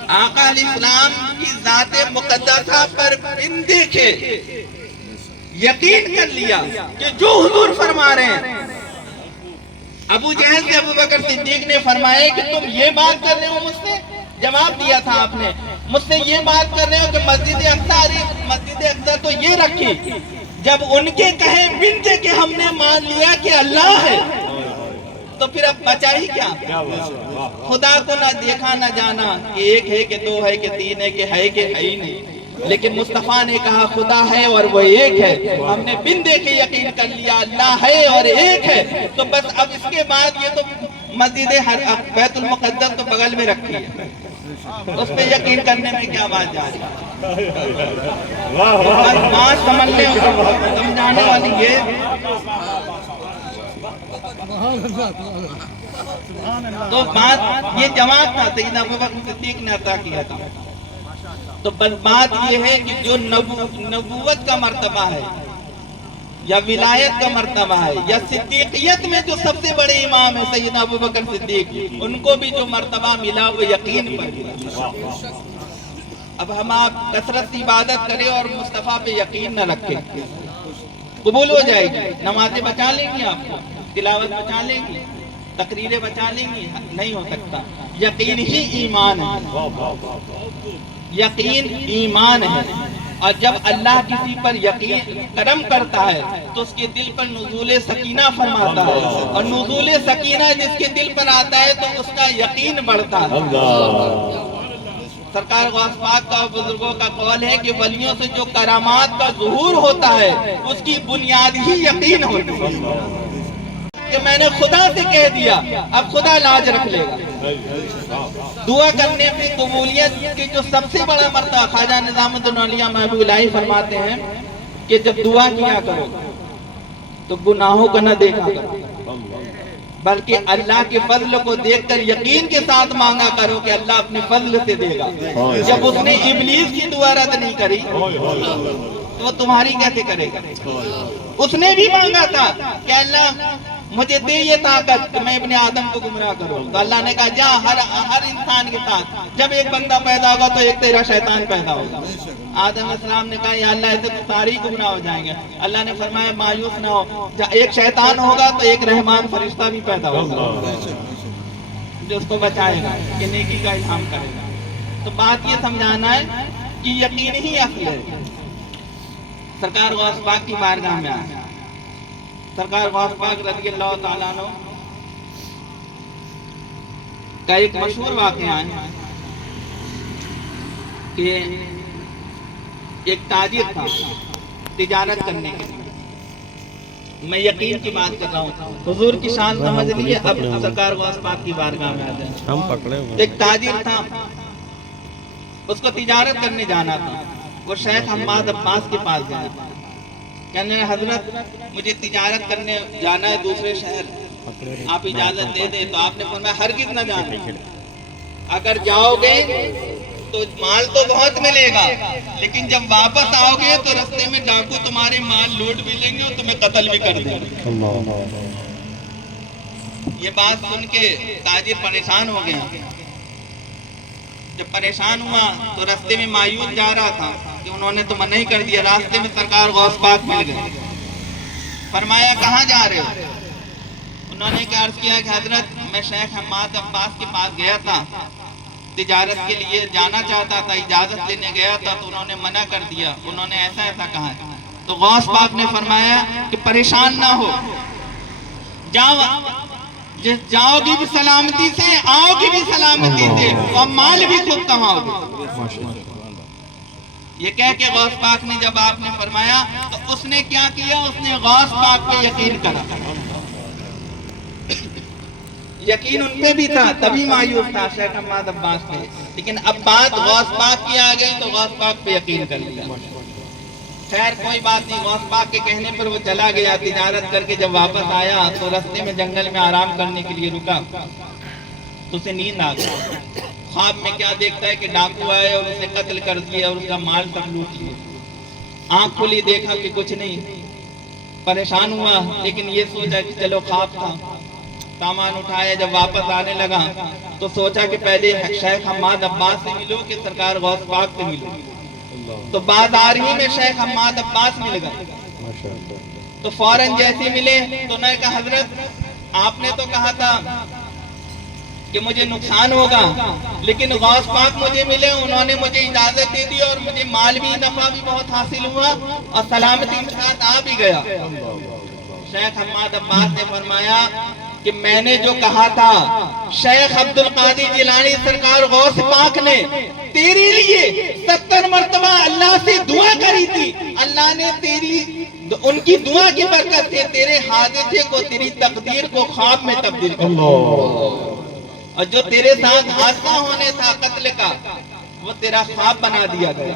آقا علیہ السلام کی ذات مقدسہ پر بن دیکھے یقین کر لیا کہ جو حضور فرما رہے ہیں. ابو جہل سے ابوبکر صدیق نے فرمایا کہ تم یہ بات کر رہے ہو مجھ سے, جواب دیا تھا آپ نے, مجھ سے یہ بات کر رہے ہو کہ مسجد اقصی تو یہ رکھی, جب ان کے کہے بنتے کہ ہم نے مان لیا کہ اللہ ہے, تو پھر اب بچا ہی کیا. خدا کو نہ دیکھا نہ جانا کہ ایک ہے کہ دو ہے کہ تین ہے کہ ہی نہیں, لیکن مصطفیٰ نے کہا خدا ہے اور وہ ایک ہے. ہم نے بن دیکھے یقین کر لیا اللہ ہے اور ایک ہے. تو بس اب اس کے بعد یہ تو مسجد بیت المقدس تو بغل میں رکھی ہے, اس پہ یقین کرنے میں کیا بات جا رہی ہے. بات سمجھانے والی یہ تو بات یہ جواب تھا سیدنا ابوبکر صدیق نے عطا کیا تھا. تو بس بات یہ ہے کہ جو نبوت کا مرتبہ ہے یا ولایت کا مرتبہ ہے یا صدیقیت میں جو سب سے بڑے امام ہے سیدنا ابوبکر صدیق, ان کو بھی جو مرتبہ ملا وہ یقین پر ملا. اب ہم آپ کثرت سے عبادت کریں اور مصطفیٰ پہ یقین نہ رکھیں, قبول ہو جائے گی. نمازیں بچا لیں گی, آپ کو تلاوت بچا لیں گی, تقریریں بچا لیں گی, نہیں ہو سکتا. یقین ہی ایمان ہے, یقین ایمان ہے. اور جب اللہ کسی پر یقین کرم کرتا ہے تو اس کے دل پر نزول سکینہ فرماتا ہے, اور نزول سکینہ جس کے دل پر آتا ہے تو اس کا یقین بڑھتا ہے. سرکار غوث پاک کا بزرگوں کا قول ہے کہ ولیوں سے جو کرامات کا ظہور ہوتا ہے اس کی بنیاد ہی یقین ہوتی ہے کہ میں نے خدا سے کہہ دیا, اب خدا لاج رکھ لے گا. دعا کرنے میں قبولیت کی جو سب سے بڑا مرتبہ خواجہ نظام الدین اولیاء محبوب الہی فرماتے ہیں کہ جب دعا کیا کرو تو گناہوں کو نہ دیکھا کرو, بلکہ اللہ کے فضل کو دیکھ کر یقین کے ساتھ مانگا کرو کہ اللہ اپنے فضل سے دے گا. جب اس نے ابلیس کی دعا رد نہیں کری تو وہ تمہاری کیسے کرے گا. اس نے بھی مانگا تھا کہ اللہ مجھے دے یہ طاقت کہ میں ابن آدم کو گمراہ کروں, تو اللہ نے کہا جا ہر انسان کے ساتھ جب ایک بندہ پیدا ہوگا تو ایک تیرا شیطان پیدا ہوگا. آدم علیہ السلام نے کہا یا اللہ ایسے تو سارے ہی گمراہ ہو جائیں گے. اللہ نے فرمایا مایوس نہ ہو, ایک شیطان ہوگا تو ایک رحمان فرشتہ بھی پیدا ہوگا جو اس کو بچائے گا, کہ نیکی کا الہام کرے گا. تو بات یہ سمجھانا ہے کہ یقین ہی اصل ہے. سرکار غوث پاک کی بارگاہ میں آئے, سرکار غوث پاک رضی اللہ تعالیٰ عنہ کا ایک مشہور واقعہ ہے کہ ایک تاجر تھا تجارت کرنے کے لیے. میں یقین کی بات کر رہا ہوں, حضور کی شان سمجھ لیے. اب سرکار غوث پاک کی بارگاہ میں آ جائیں. ایک تاجر تھا, اس کو تجارت کرنے جانا تھا. وہ شیخ حماد عباس کے پاس گیا, کہنے حضرت مجھے تجارت کرنے جانا ہے دوسرے شہر, آپ اجازت دے دیں. تو آپ نے فرمایا ہرگز نہ جانا, اگر جاؤ گے تو مال تو بہت ملے گا، لیکن جب واپس آؤ گے تو رستے میں ڈاکو تمہارے مال لوٹ بھی لیں گے اور تمہیں قتل بھی کر دیں گے۔ یہ بات سن کے تاجر پریشان ہو گیا۔ جب پریشان ہوا تو رستے میں مایوس جا رہا تھا کہ انہوں نے تو منع ہی کر دیا، راستے میں سرکار غوث پاک مل گئے۔ فرمایا کہاں جا رہے ہو؟ انہوں نے عرض کیا کہ حضرت میں شیخ حماد عباس کے پاس گیا تھا، تجارت کے لیے جانا چاہتا تھا، اجازت لینے گیا تھا تو انہوں نے منع کر دیا، انہوں نے ایسا ایسا کہا ہے۔ تو غوث پاک نے فرمایا کہ پریشان نہ ہو، جاؤ گی بھی سلامتی سے، آؤ گی بھی سلامتی سے، اور مال بھی خود کماؤ گے۔ یہ کہہ کے غوث پاک نے جب آپ نے فرمایا تو اس نے کیا کیا؟ اس نے غوث پاک پہ یقین کرا۔ یقین ان پہ بھی تھا، تبھی مایوس تھا شیخ حماد عباس پہ، لیکن اب بات غوث پاک کی آ گئی تو غوث پاک پہ یقین کر لیا۔ خیر کوئی بات نہیں، غوث پاک کے کہنے پر وہ چلا گیا، تجارت کر کے جب واپس آیا تو رستے میں جنگل میں آرام کرنے کے لیے رکا تو اسے نیند آ گئی۔ خواب میں کیا دیکھتا ہے کہ ڈاکو آئے اور اسے قتل کر دیا اور اس کا مال سب لوٹ لیا۔ آنکھ کھلی دیکھا کہ کچھ نہیں، پریشان ہوا، لیکن یہ سوچا کہ چلو خواب تھا۔ سامان اٹھایا، جب واپس آنے لگا تو سوچا کہ پہلے شیخ حماد عباس سے ملو کہ سرکار غوث پاک سے ملو۔ تو بازار ہی میں شیخ حماد عباس مل گئے، تو فوراً جیسے ملے تو انہوں نے کہا حضرت آپ نے تو کہا تھا کہ مجھے نقصان ہوگا، لیکن غوث پاک مجھے ملے، انہوں نے مجھے اجازت دے دی اور مجھے مال بھی نفع بھی بہت حاصل ہوا اور سلامتی کے ساتھ آ بھی گیا۔ شیخ حماد عباس نے فرمایا کہ میں نے جو کہا تھا، شیخ عبد القادر جیلانی سرکار غوث پاک نے تیرے لیے 70 مرتبہ اللہ سے دعا کری تھی، اللہ نے ان کی دعا کی برکت سے تیرے حادثے کو، تیری تقدیر کو خواب میں تبدیل کر دیا، اور جو تیرے ساتھ حادثہ ہونے تھا قتل کا وہ تیرا خواب بنا دیا گیا۔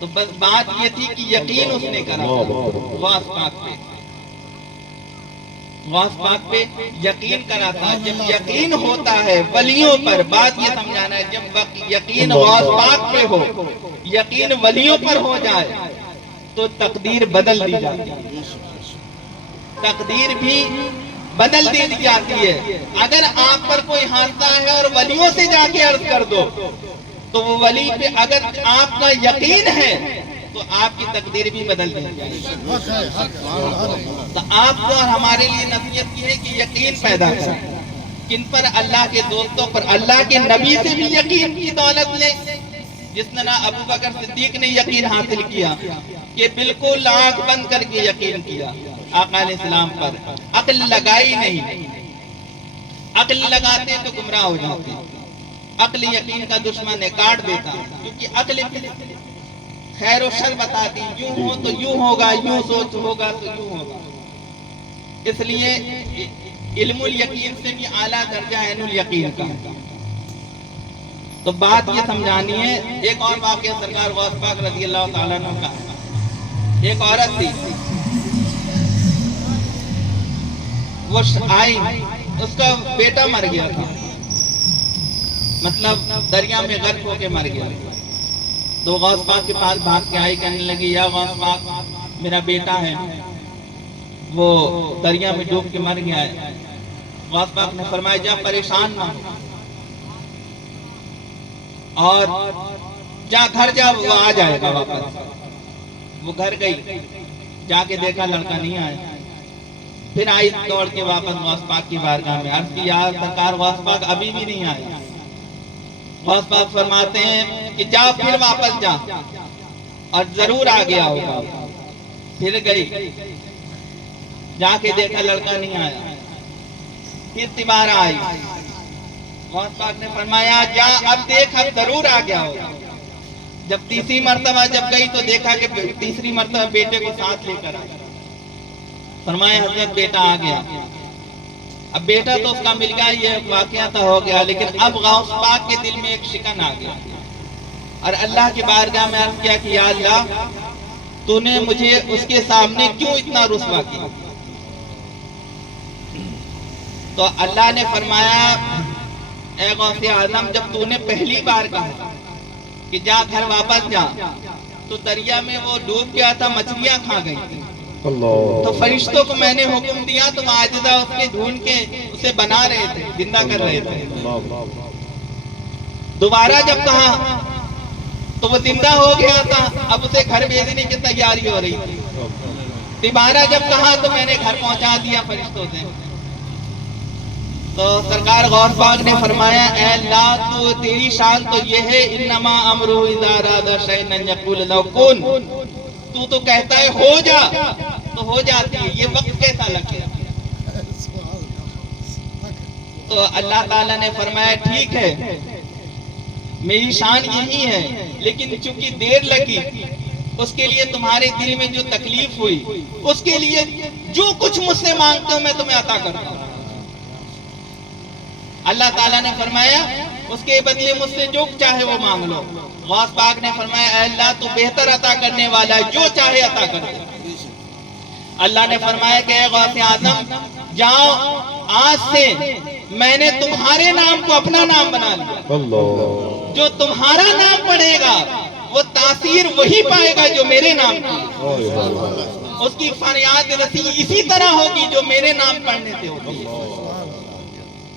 تو بس بات یہ تھی کہ یقین اس نے کرا غوث پاک پہ، غوث پاک پہ یقین کرا تھا۔ جب یقین ہوتا ہے ولیوں پر، بات یہ سمجھانا ہے، جب یقین غوث پاک پہ ہو، یقین ولیوں پر ہو جائے تو تقدیر بدل دی جاتی ہے، تقدیر بھی بدل دی جاتی ہے۔ اگر آپ پر کوئی حادثہ ہے اور ولیوں سے جا کے عرض کر دو تو وہ ولی پہ اگر آپ کا یقین ہے تو آپ کی تقدیر بھی بدل دی جائے گی۔ تو آپ کو اور ہمارے لیے نصیحت کی ہے کہ یقین پیدا کریں، کن پر؟ اللہ کے دوستوں پر، اللہ کے نبی سے بھی یقین کی دولت لیں، جس طرح ابو بکر صدیق نے یقین حاصل کیا کہ بالکل آنکھ بند کر کے یقین کیا آقا علیہ السلام پر، عقل لگائی نہیں۔ عقل لگاتے تو گمراہ ہو جاتے، عقل یقین کا دشمن ہے، کاٹ دیتا، کیونکہ عقل خیر و شر بتاتی، یوں ہو تو یوں ہوگا، یوں سوچ ہوگا تو یوں ہوگا۔ اس لیے علم الیقین سے بھی اعلیٰ درجہ عین الیقین کا۔ تو بات یہ سمجھانی ہے۔ ایک اور واقعہ سرکار غوث پاک رضی اللہ تعالیٰ عنہ کا، ایک عورت تھی، وہ آئی، اس کا بیٹا مر گیا تھا، مطلب دریا میں غرق ہو کے مر گیا۔ تو غوث پاک کے پاس بھاگ کے آئی، کہنے لگی یا غوث پاک میرا بیٹا ہے، وہ دریا میں ڈوب کے مر گیا ہے۔ غوث پاک نے فرمایا جا پریشان نہ ہو اور جا گھر جا، وہ آ جائے گا واپس۔ وہ گھر گئی، جا کے دیکھا لڑکا نہیں آیا، پھر آئی دوڑ کے واپس غوث پاک کی بارگاہ میں، عرض کی یا سرکار غوث پاک ابھی بھی نہیں آئے۔ غوث پاک فرماتے ہیں کہ جا پھر واپس جا، اور ضرور آ گیا ہوگا۔ پھر گئی، جا کے دیکھا لڑکا نہیں آیا، پھر دوبارہ آئی، غوث پاک نے فرمایا جا اب دیکھ، اب ضرور آ گیا ہوگا۔ جب تیسری مرتبہ جب گئی تو دیکھا کہ تیسری مرتبہ بیٹے کو ساتھ لے کر آئی۔ فرمایا حضرت بیٹا آ گیا۔ اب بیٹا تو اس کا مل گیا، یہ واقعہ تو ہو گیا، لیکن اب غوث پاک کے دل میں ایک شکن آ گیا اور اللہ کی بارگاہ میں عرض کیا کہ یا اللہ تو نے مجھے اس کے سامنے کیوں اتنا رسوا کیا؟ تو اللہ نے فرمایا اے غوث اعظم جب تو نے پہلی بار کہا کہ جا گھر واپس جا تو دریا میں وہ ڈوب گیا تھا، مچھلیاں کھا گئی تھی، تو فرشتوں کو میں نے حکم دیا تو معجزہ اس کے ڈھونڈ کے اسے بنا رہے تھے، زندہ کر رہے تھے۔ دوبارہ جب کہا تو وہ زندہ ہو گیا تھا، اب اسے گھر بھیجنے کی تیاری ہو رہی تھی۔ دوبارہ جب کہا تو میں نے گھر پہنچا دیا فرشتوں سے۔ تو سرکار غوث پاک نے فرمایا اے اللہ تو تیری شان تو یہ ہے انما امرہ اذا اراد شیئا ان یقول له کن، تو کہتا ہے ہو جا تو ہو جاتی ہے، یہ وقت کیسا لگ گیا؟ تو اللہ تعالیٰ نے فرمایا ٹھیک ہے میری شان یہی ہے، لیکن چونکہ دیر لگی اس کے لیے تمہارے دل میں جو تکلیف ہوئی، اس کے لیے جو کچھ مجھ سے مانگتے ہو میں تمہیں عطا کرتا ہوں۔ اللہ تعالیٰ نے فرمایا اس کے بدلے مجھ سے جو چاہے وہ مانگ لو۔ غوث پاک نے فرمایا اے اللہ تو بہتر عطا کرنے والا ہے، جو چاہے عطا کر دے۔ اللہ نے فرمایا کہ اے غوث اعظم جاؤ، آج سے میں نے تمہارے نام کو اپنا نام بنا لیا، جو تمہارا نام پڑھے گا وہ تاثیر وہی پائے گا جو میرے نام کی، اس کی فریاد رسی اسی طرح ہوگی جو میرے نام پڑھنے سے ہوتی ہے۔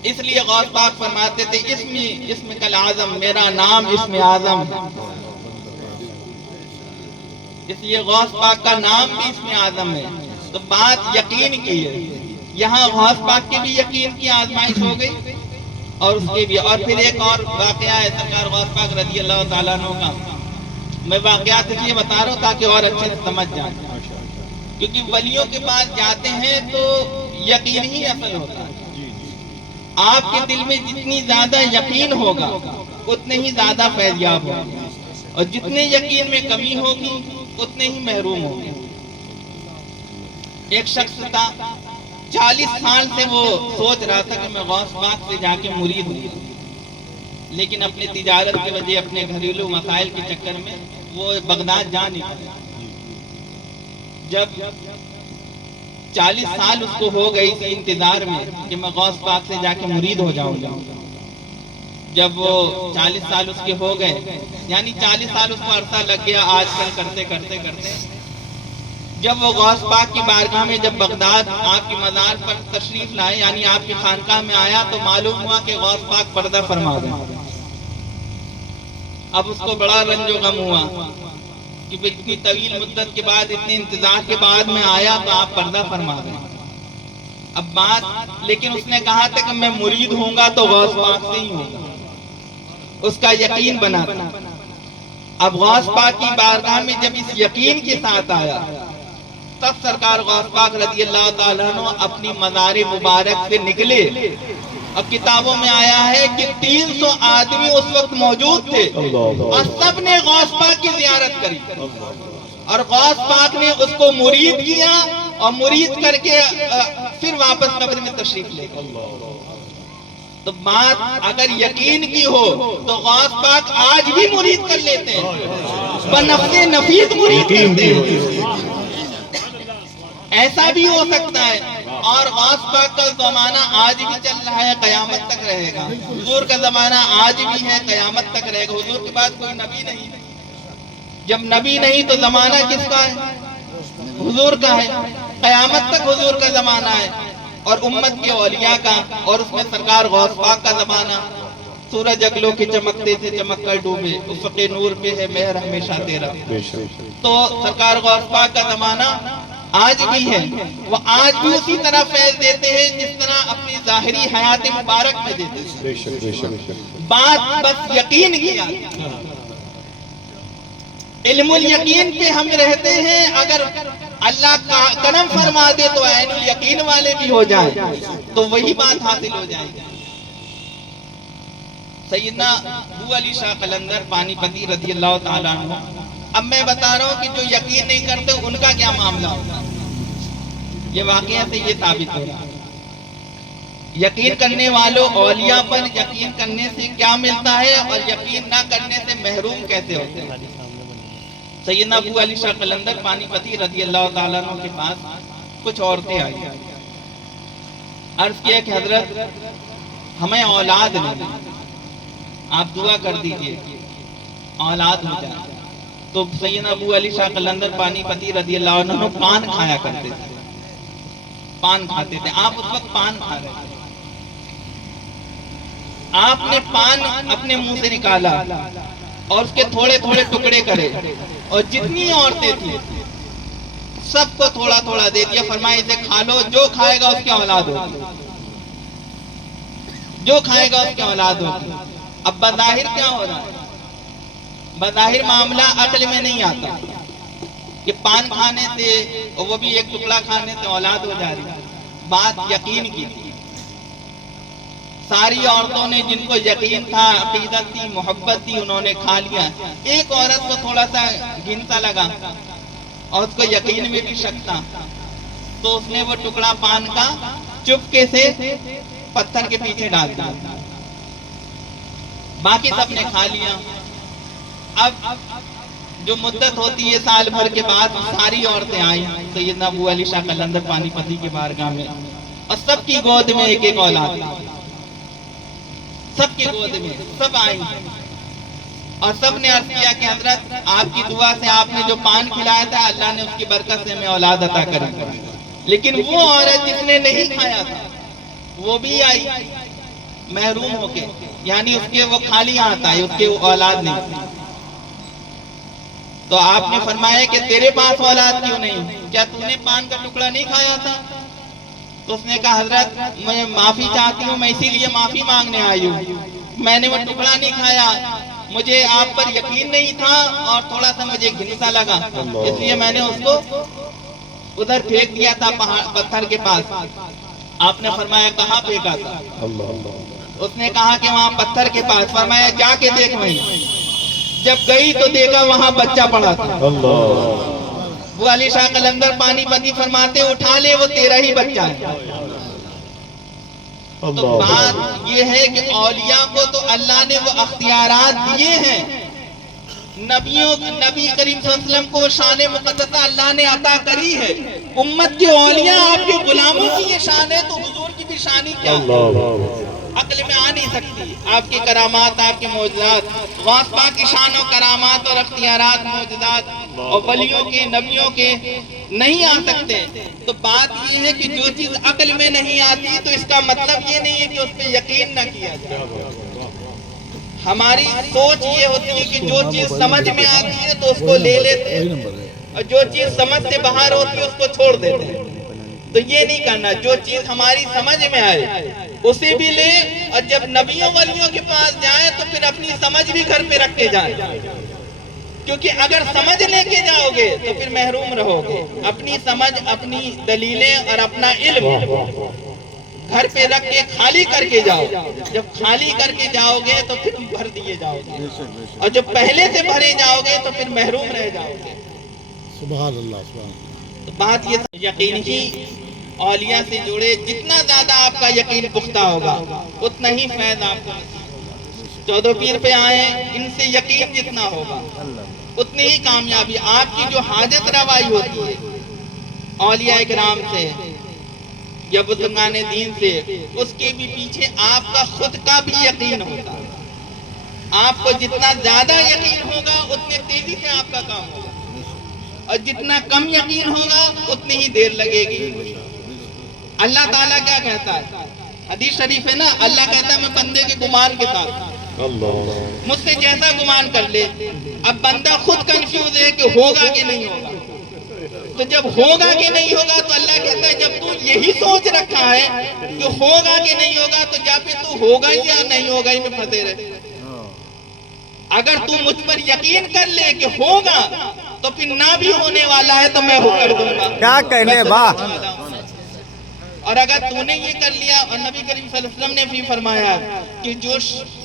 اس لیے غوث پاک فرماتے تھے اسم کل اعظم، میرا نام اسم اعظم ہے، اس لیے غوث پاک کا نام بھی اسم اعظم ہے۔ تو بات یقین کی ہے، یہاں غوث پاک کے بھی یقین کی آزمائش ہو گئی اور اس کے بھی، اور پھر ایک اور واقعہ ہے سرکار غوث پاک رضی اللہ تعالیٰ عنہ کا، میں واقعات اس لیے بتا رہا ہوں تاکہ اور اچھے سے سمجھ جائیں، کیونکہ ولیوں کے پاس جاتے ہیں تو یقین ہی اصل ہوتا ہے۔ آپ کے دل میں جتنی زیادہ یقین ہوگا اتنے ہی زیادہ فیض یاب ہوگا، اور جتنے یقین میں کمی ہوگی اتنے ہی محروم ہوگی۔ ایک شخص تھا 40 سال سے وہ سوچ رہا تھا کہ میں غوث پاک سے جا کے مرید ہوں، لیکن اپنی تجارت کی وجہ اپنے گھریلو مسائل کے چکر میں وہ بغداد جا نہیں پایا۔ جب 40 سال اس کو ہو گئی تھی انتظار میں کہ میں غوث پاک سے جا کے مرید ہو جاؤں گا، جب وہ 40 سال اس کے ہو گئے، یعنی 40 سال اس کو عرصہ لگ گیا آج کل کرتے کرتے کرتے، جب وہ غوث پاک کی بارگاہ میں جب بغداد آپ کی مزار پر تشریف لائے، یعنی آپ کی خانقاہ میں آیا، تو معلوم ہوا کہ غوث پاک پردہ فرما گئے۔ اب اس کو بڑا رنج و غم ہوا کہ اتنی طویل مدت کے بعد، اتنے انتظار کے بعد میں آیا تو آپ پردہ فرما گئے۔ اب بات، لیکن اس نے کہا تھا کہ میں مرید ہوں گا تو غوث پاک سے ہی ہوں گا، اس کا یقین بنا تھا۔ اب غوث پاک کی بارگاہ میں جب اس یقین کے ساتھ آیا تب سرکار غوث پاک رضی اللہ تعالیٰ عنہ اپنی مزار مبارک سے نکلے، اور کتابوں میں آیا ہے کہ 300 آدمی اس وقت موجود تھے اور سب نے غوث پاک کی زیارت کری، اور غوث پاک نے اس کو مرید کیا اور مرید کر کے پھر واپس قبر میں تشریف لے گئے۔ تو بات اگر یقین کی ہو تو غوث پاک آج بھی مرید کر لیتے ہیں، بنفس نفیس مرید کرتے ہیں، ایسا بھی ہو سکتا ہے۔ اور غوث پاک کا زمانہ آج بھی چل رہا ہے، قیامت تک رہے گا۔ حضور کا زمانہ آج بھی ہے، قیامت تک رہے گا۔ حضور کے بعد کوئی نبی نہیں، جب نبی نہیں تو زمانہ کس کا ہے؟ حضور کا ہے، قیامت تک حضور کا زمانہ ہے، اور امت کے اولیاء کا، اور اس میں سرکار غوث پاک کا زمانہ۔ سورج اگلوں کے چمکتے سے چمک کر ڈوبے، افق نور پہ ہے مہر ہمیشہ تیرا۔ تو سرکار غوث پاک کا زمانہ آج بھی ہے، وہ آج بھی اسی طرح فیض دیتے ہیں جس طرح اپنی ظاہری حیات مبارک میں دیتے ہیں۔ بات بس یقین کی آتی ہے، علم الیقین پہ ہم رہتے ہیں، اگر اللہ کا کرم فرما دے تو عین الیقین والے بھی ہو جائیں تو وہی بات حاصل ہو جائے گی۔ سیدنا ابو علی شاہ قلندر پانی پتی رضی اللہ تعالیٰ عنہ، اب میں بتا رہا ہوں کہ جو یقین نہیں کرتے ان کا کیا معاملہ ہوتا ہے، یہ واقعہ سے یہ ثابت ہو رہا ہے۔ یقین کرنے والوں اولیاء پر یقین کرنے سے کیا ملتا ہے اور یقین نہ کرنے سے محروم کیسے ہوتے ہیں۔ سیدنا ابو علی شاہ قلندر پانی پتی رضی اللہ تعالیٰ عنہ کے پاس کچھ عورتیں آئی، عرض کیا کہ حضرت ہمیں اولاد نہیں، آپ دعا کر دیجئے اولاد ہو جائے. تو سیدنا ابو علی شاہ قلندر پانی پتی رضی اللہ عنہ پان کھایا کرتے تھے, پان کھاتے تھے. آپ اس وقت پان کھا رہے تھے, آپ نے پان اپنے منہ سے نکالا اور اس کے تھوڑے تھوڑے ٹکڑے کرے, اور جتنی عورتیں تھیں سب کو تھوڑا تھوڑا دے دیا. فرمایا اسے کھا لو, جو کھائے گا اس کی اولاد ہوگی, جو کھائے گا اس کی اولاد ہوگی. اب بظاہر کیا ہو رہا ہے؟ بظاہر معاملہ عقل میں نہیں آتا کہ پان کھانے سے, اور وہ بھی ایک ٹکڑا کھانے سے اولاد ہو جا رہی ہے. بات یقین کی تھی. ساری عورتوں نے جن کو یقین تھا, عقیدت تھی, محبت تھی, انہوں نے کھا لیا. ایک عورت کو تھوڑا سا گھنتا لگا اور اس کو یقین میں بھی شک تھا, تو اس نے وہ ٹکڑا پان کا چپکے سے پتھر کے پیچھے ڈال دیا. باقی سب نے کھا لیا. اب جو مدت ہوتی ہے سال بھر کے بعد, ساری عورتیں آئیں سیدنا ابو علی شاہ قلندر پانی پتی کی بارگاہ میں, اور سب کی گود میں ایک ایک اولاد, سب کی گود میں سب آئیں, اور سب نے عرض کیا کہ حضرت آپ کی دعا سے آپ نے جو پان کھلایا تھا, اللہ نے اس کی برکت سے ہمیں اولاد عطا کری. لیکن وہ عورت جس نے نہیں کھایا تھا وہ بھی آئی محروم ہو کے, یعنی اس کے وہ خالی ہاتھ آئی, اس کے اولاد نہیں. تو آپ نے فرمایا کہ تیرے پاس اولاد کیوں نہیں, کیا تو نے پان کا ٹکڑا نہیں کھایا تھا؟ تو اس نے کہا حضرت میں معافی چاہتی ہوں, میں اسی لیے معافی مانگنے آئی ہوں, میں نے وہ ٹکڑا نہیں کھایا, مجھے آپ پر یقین نہیں تھا اور تھوڑا سا مجھے گھنسا لگا, اس لیے میں نے اس کو ادھر پھینک دیا تھا پتھر کے پاس. آپ نے فرمایا کہاں پھینکا تھا؟ اس نے کہا کہ وہاں پتھر کے پاس. فرمایا جا کے دیکھ. وہیں جب گئی تو دیکھا وہاں بچہ پڑا تھا. وہ علی شاہ قلندر پانی پتی فرماتے اٹھا لے, وہ تیرا ہی بچہ ہے. تو بات یہ ہے کہ اولیاء کو تو اللہ نے وہ اختیارات دیے ہیں, نبی کریم صلی اللہ علیہ وسلم کو شان مقدسہ اللہ نے عطا کری ہے. امت کے اولیاء آپ کے غلاموں کی یہ شان ہے, تو حضور کی بھی شان ہی کیا ہے, عقل میں آ نہیں سکتی. آپ کی کرامات, آپ کے معجزات, غوث پاک کی شان و کرامات اور اختیارات, معجزات اور ولیوں کے, نبیوں کے نہیں آ سکتے. تو بات یہ ہے کہ جو چیز عقل میں نہیں آتی تو اس کا مطلب یہ نہیں ہے کہ اس پہ یقین نہ کیا جائے. ہماری سوچ یہ ہوتی ہے کہ جو چیز سمجھ میں آتی ہے تو اس کو لے لیتے ہیں, اور جو چیز سمجھ سے باہر ہوتی ہے اس کو چھوڑ دیتے ہیں. تو یہ نہیں کرنا, جو چیز ہماری سمجھ میں آئے اسے بھی لے, اور جب نبیوں ولیوں کے پاس جائیں تو پھر اپنی سمجھ بھی گھر پہ رکھ کے جائیں, کیونکہ اگر سمجھ لے کے جاؤ گے تو پھر محروم رہو گے. اپنی سمجھ, اپنی دلیلیں اور اپنا علم گھر پہ رکھ کے خالی کر کے جاؤ. جب خالی کر کے جاؤ گے تو پھر بھر دیے جاؤ گے, اور جب پہلے سے بھرے جاؤ گے تو پھر محروم رہ جاؤ گے. سبحان اللہ, سبحان اللہ. تو بات یہ یقین ہی اولیاء سے جڑے, جتنا زیادہ آپ کا یقین پختہ ہوگا اتنا ہی فیض آپ کو. 14 پیر پہ آئے, ان سے یقین جتنا ہوگا اتنی ہی کامیابی. آپ کی جو حاجت روائی ہوتی ہے اولیاء اکرام سے یا بزرگان دین سے, اس کے بھی پیچھے آپ کا خود کا بھی یقین ہوتا ہے. آپ کو جتنا زیادہ یقین ہوگا اتنے تیزی سے آپ کا کام ہوگا, اور جتنا کم یقین ہوگا اتنی ہی دیر لگے گی. اللہ تعالیٰ کیا کہتا ہے, حدیث شریف ہے نا, اللہ کہتا ہے میں بندے کے گمان کے ساتھ, مجھ سے جیسا گمان کر لے. اب بندہ خود کنفیوز ہے کہ ہوگا کہ نہیں ہوگا, تو جب ہوگا کہ نہیں ہوگا تو اللہ کہتا ہے جب تو یہی سوچ رکھا ہے کہ ہوگا کہ نہیں ہوگا تو جا پھر تو ہوگا ہی یا نہیں ہوگا ہی میں پھنسے رہے. اگر تو مجھ پر یقین کر لے کہ ہوگا تو پھر نہ بھی ہونے والا ہے تو میں ہو کر دوں گا. کیا کہنے با. اور اگر تو نے یہ کر لیا, اور نبی کریم صلی اللہ علیہ وسلم نے بھی فرمایا کہ جو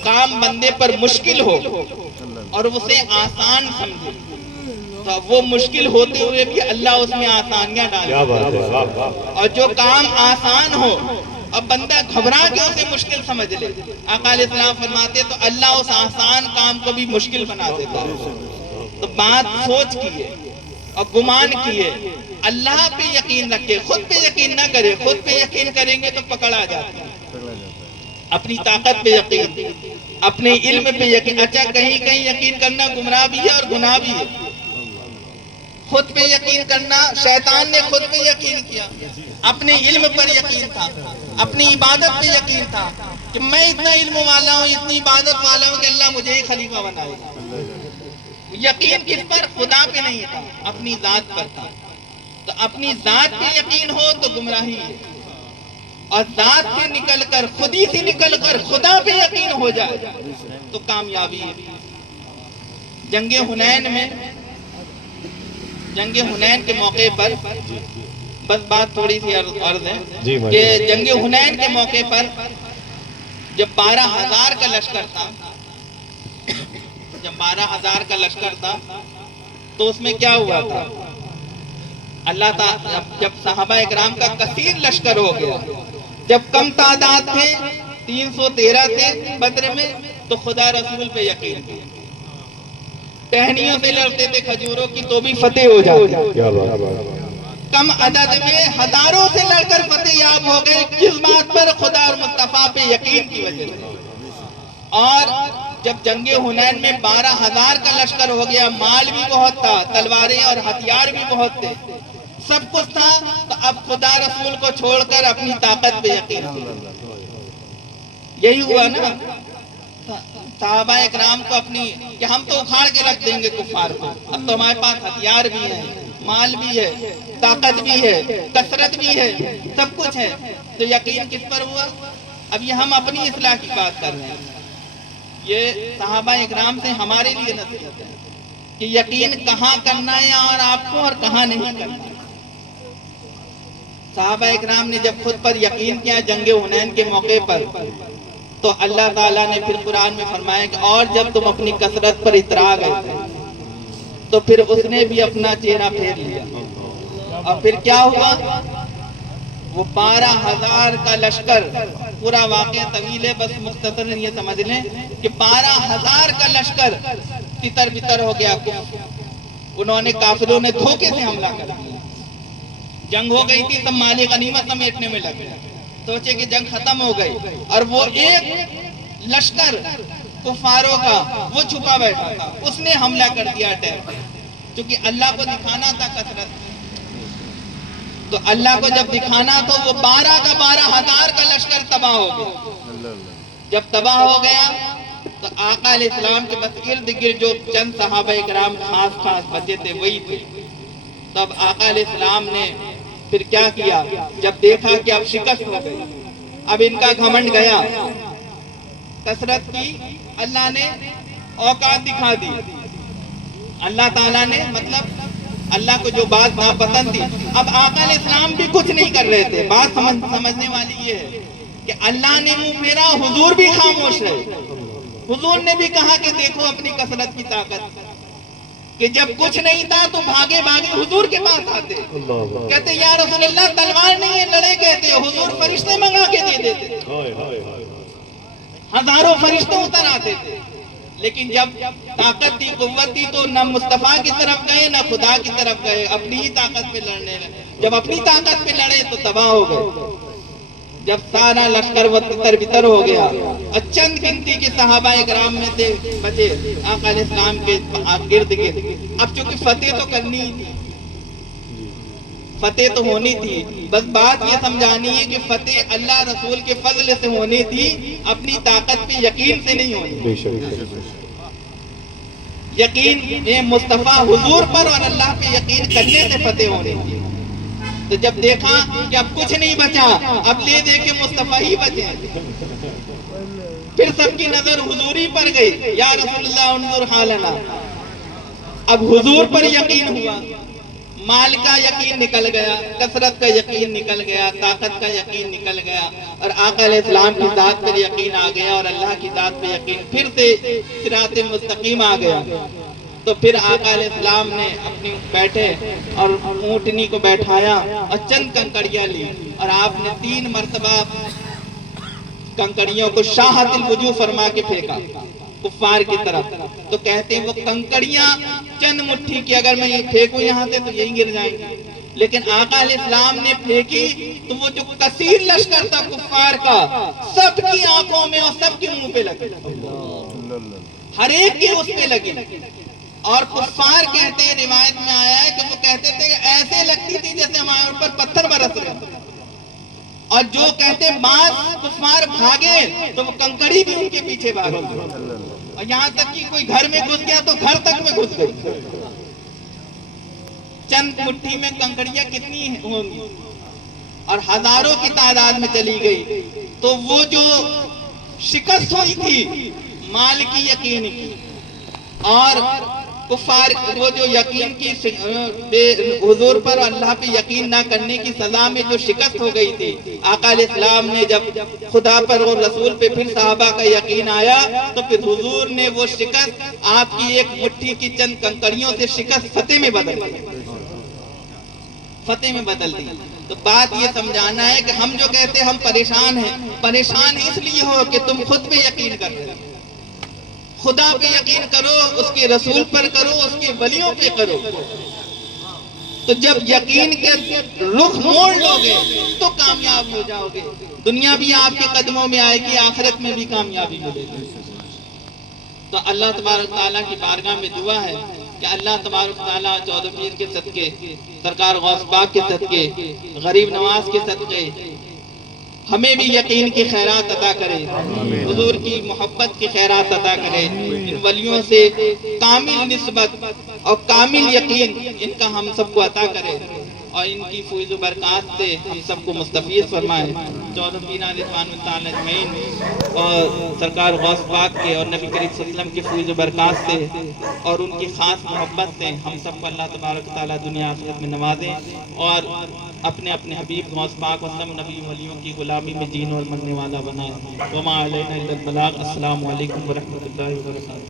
کام بندے پر مشکل ہو اور اسے آسان سمجھے, تو وہ مشکل ہوتے ہوئے بھی اللہ اس میں آسانیاں ڈالے. اور جو کام آسان ہو اب بندہ گھبرا کے اسے مشکل سمجھ لے, آقا علیہ السلام فرماتے تو اللہ اس آسان کام کو بھی مشکل بنا دیتا ہے. تو بات سوچ کی ہے اور گمان کی ہے, اللہ پہ یقین رکھے, خود پہ یقین نہ کرے. خود پہ یقین کریں گے تو پکڑ آ جاتا ہے. اپنی طاقت پہ یقین, اپنے علم پہ یقین. اچھا کہیں کہیں یقین کرنا گمراہ بھی ہے اور گناہ بھی ہے. خود پہ یقین کرنا، شیطان نے خود پہ یقین کیا، اپنے علم پر یقین تھا، اپنی عبادت پہ یقین تھا کہ میں اتنا علم والا ہوں، اتنی عبادت والا ہوں کہ اللہ مجھے ہی خلیفہ بنائے گا. یقین کس پر؟ خدا پہ نہیں تھا، اپنی ذات پر تھا. تو اپنی ذات پہ یقین ہو تو گمراہی ہے، اور ذات سے نکل کر، خودی سے نکل کر خدا پہ یقین ہو جائے تو کامیابی ہے. جنگ حنین کے موقع پر بس بات تھوڑی سی عرض ہے کہ جنگ حنین کے موقع پر جب 12,000 کا لشکر تھا، تو اس میں کیا ہوا تھا؟ اللہ تعالیٰ جب صحابہ اکرام کا کثیر لشکر ہو گیا، جب کم تعداد تھے 313 تھے بدر میں، تو خدا رسول پہ یقین کیا. ٹہنیوں سے لڑتے تھے کھجوروں کی تو بھی فتح ہو جاتی. کم عدد میں ہزاروں سے لڑ کر فتح یاب ہو گئے. کس بات پر؟ خدا اور مصطفیٰ پہ یقین کی وجہ سے. اور جب جنگ حنین میں 12,000 کا لشکر ہو گیا، مال بھی بہت تھا، تلواریں اور ہتھیار بھی بہت تھے، سب کچھ تھا، تو اب خدا رسول کو چھوڑ کر اپنی طاقت پہ یقین کیا. یہی ہوا نا صحابہ اکرام کو اپنی کہ ہم تو اکھاڑ کے رکھ دیں گے کفار کو، اب تو ہمارے پاس ہتھیار بھی ہے، مال بھی ہے، طاقت بھی ہے، کثرت بھی ہے، سب کچھ ہے. تو یقین کس پر ہوا؟ اب یہ ہم اپنی اصلاح کی بات کر رہے ہیں. یہ صحابہ اکرام سے ہمارے لیے نصیحت ہے کہ یقین کہاں کرنا ہے اور آپ کو، اور کہاں نہیں کرنا. صحابہ اکرام نے جب خود پر یقین کیا جنگ حنین کے موقع پر، تو اللہ تعالیٰ نے پھر قرآن میں فرمایا کہ اور جب تم اپنی کثرت پر اترا گئے تھے تو پھر اس نے بھی اپنا چہرہ پھیر لیا. اور پھر کیا ہوا؟ وہ 12,000 کا لشکر، پورا واقعہ طویل ہے، بس مختصر یہ سمجھ لیں کہ 12,000 کا لشکر تتر بتر ہو گیا. انہوں نے کافروں نے دھوکے سے حملہ کر دیا. جنگ ہو گئی تھی، سب مال غنیمت سمیٹنے میں لگے، سوچے کہ جنگ ختم ہو گئی، اور وہ ایک لشکر کفاروں کا وہ چھپا بیٹھا تھا، اس نے حملہ کر دیا اٹیک. کیونکہ اللہ کو دکھانا تھا کثرت، تو اللہ کو جب دکھانا تو وہ 12,000 کا لشکر تباہ ہو گیا. جب تباہ ہو گیا تو آقا علیہ السلام کے بس ارد گرد جو چند صحابہ اکرام خاص بچے تھے وہی تھے. تب آقا علیہ السلام نے پھر کیا کیا؟ جب دیکھا کہ اب شکست ہو گئی، اب ان کا گھمنڈ گیا، کثرت کی اللہ نے اوقات دکھا دی. اللہ تعالیٰ نے مطلب اللہ کو جو بات ناپسند تھی، اب آقا علیہ السلام بھی کچھ نہیں کر رہے تھے. بات سمجھنے والی یہ ہے کہ اللہ نے منہ پھیرا، حضور بھی خاموش رہے. حضور نے بھی کہا کہ دیکھو اپنی کثرت کی طاقت، کہ جب کچھ نہیں تھا تو بھاگے حضور کے پاس آتے، کہتے یا رسول اللہ تلوار نہیں ہے، لڑے کہتے. حضور فرشتے منگا کے دے دیتے، ہزاروں فرشتے اتر آتے تھے. لیکن جب طاقت تھی، قوت تھی، تو نہ مصطفیٰ کی طرف گئے نہ خدا کی طرف گئے، اپنی ہی طاقت پہ لڑنے لگے. جب اپنی طاقت پہ لڑے تو تباہ ہو گئے. جب سارا لشکر وہ تتر بتر ہو گیا، چند گنتی کے صحابہ اکرام میں سے بچے آقا علیہ السلام کے گرد گرد. اب چونکہ فتح تو کرنی تھی، فتح تو ہونی تھی، بس بات یہ سمجھانی ہے کہ فتح اللہ رسول کے فضل سے ہونی تھی، اپنی طاقت پہ یقین سے نہیں ہونی. یقین مصطفیٰ حضور پر اور اللہ پہ یقین کرنے سے فتح ہونی تھی. تو جب دیکھا کہ اب کچھ نہیں بچا، اب لے دے کے مصطفیٰ ہی بچے، پھر سب کی نظر حضوری پر گئی. یا رسول اللہ انظر حالنا. اب حضور پر یقین ہوا، مال کا یقین نکل گیا، کثرت کا یقین نکل گیا، طاقت کا یقین نکل گیا، اور آقا علیہ السلام کی ذات پر یقین آ گیا، اور اللہ کی ذات پہ یقین، پھر سے صراط مستقیم آ گیا. تو پھر آقا علیہ السلام نے اپنی بیٹھے اور اونٹنی کو بیٹھایا اور چند کنکڑیاں لی، اور آپ نے 3 مرتبہ کنکڑیوں کو شاہت الوجوہ فرما کے پھینکا کفار کی طرف. تو کہتے ہیں وہ کنکڑیاں چند مٹھی کی اگر میں یہ پھینکوں یہاں سے تو یہی گر جائیں گی، لیکن آقا علیہ السلام نے پھینکی تو وہ جو کثیر لشکر تھا کفار کا سب کی آنکھوں میں اور سب کے منہ پہ لگے، ہر ایک کے اس پہ لگے. اور کفار کہتے ہیں، روایت میں آیا ہے کہ وہ کہتے تھے کہ ایسے لگتی تھی جیسے ہمارے اوپر پتھر برس رہے. اور جو کہتے بعض کفار بھاگے تو وہ کنکڑی بھی ان کے پیچھے بھاگے، اور یہاں تک کہ کوئی گھر میں گھس گیا تو گھر تک میں گھس گئی. چند مٹھی میں کنکڑیاں کتنی ہوں گی اور ہزاروں کی تعداد میں چلی گئی. تو وہ جو شکست ہوئی تھی مال کی، یقین کی، اور کفار وہ جو یقین کی حضور پر اللہ پہ یقین نہ کرنے کی سزا میں جو شکست ہو گئی تھی، آقا علیہ السلام نے جب خدا پر اور رسول پہ پھر صحابہ کا یقین آیا تو پھر حضور نے وہ شکست آپ کی ایک مٹھی کی چند کنکڑیوں سے شکست فتح میں بدل دی، فتح میں بدل دی. تو بات یہ سمجھانا ہے کہ ہم جو کہتے ہیں ہم پریشان ہیں، پریشان اس لیے ہو کہ تم خود پہ یقین کر رہے ہو. خدا پہ یقین کرو، اس کے رسول پر کرو، اس کے ولیوں پہ کرو. تو جب یقین کے رخ موڑ لو گے تو کامیاب ہو جاؤ گے. دنیا بھی آپ کے قدموں میں آئے گی، آخرت میں بھی کامیابی ملے گی. تو اللہ تبارک تعالیٰ کی بارگاہ میں دعا ہے کہ اللہ تبارک تعالیٰ 14 پیر کے صدقے، سرکار غوث پاک کے صدقے، غریب نواز کے صدقے ہمیں بھی یقین کی خیرات عطا کرے، حضور کی محبت کی خیرات عطا کرے. ان ولیوں سے کامل نسبت اور کامل یقین ان کا ہم سب کو عطا کرے، اور ان کی فیض و برکات سے ہم سب کو مستفیض فرمائے. 14 پیر رضوان تعالی اجمعین اور سرکار غوث پاک کے اور نبی کریم صلی اللہ علیہ وسلم کی فیض و برکات سے اور ان کی خاص محبت سے ہم سب کو اللہ تبارک تعالیٰ دنیا آخرت میں نوازے، اور اپنے اپنے حبیب غوث پاک وسلم نبی ولیوں کی غلامی میں جین اور مرنے والا بنائے. وما علینا الا البلاغ. السلام علیکم ورحمۃ اللہ وبرکاتہ.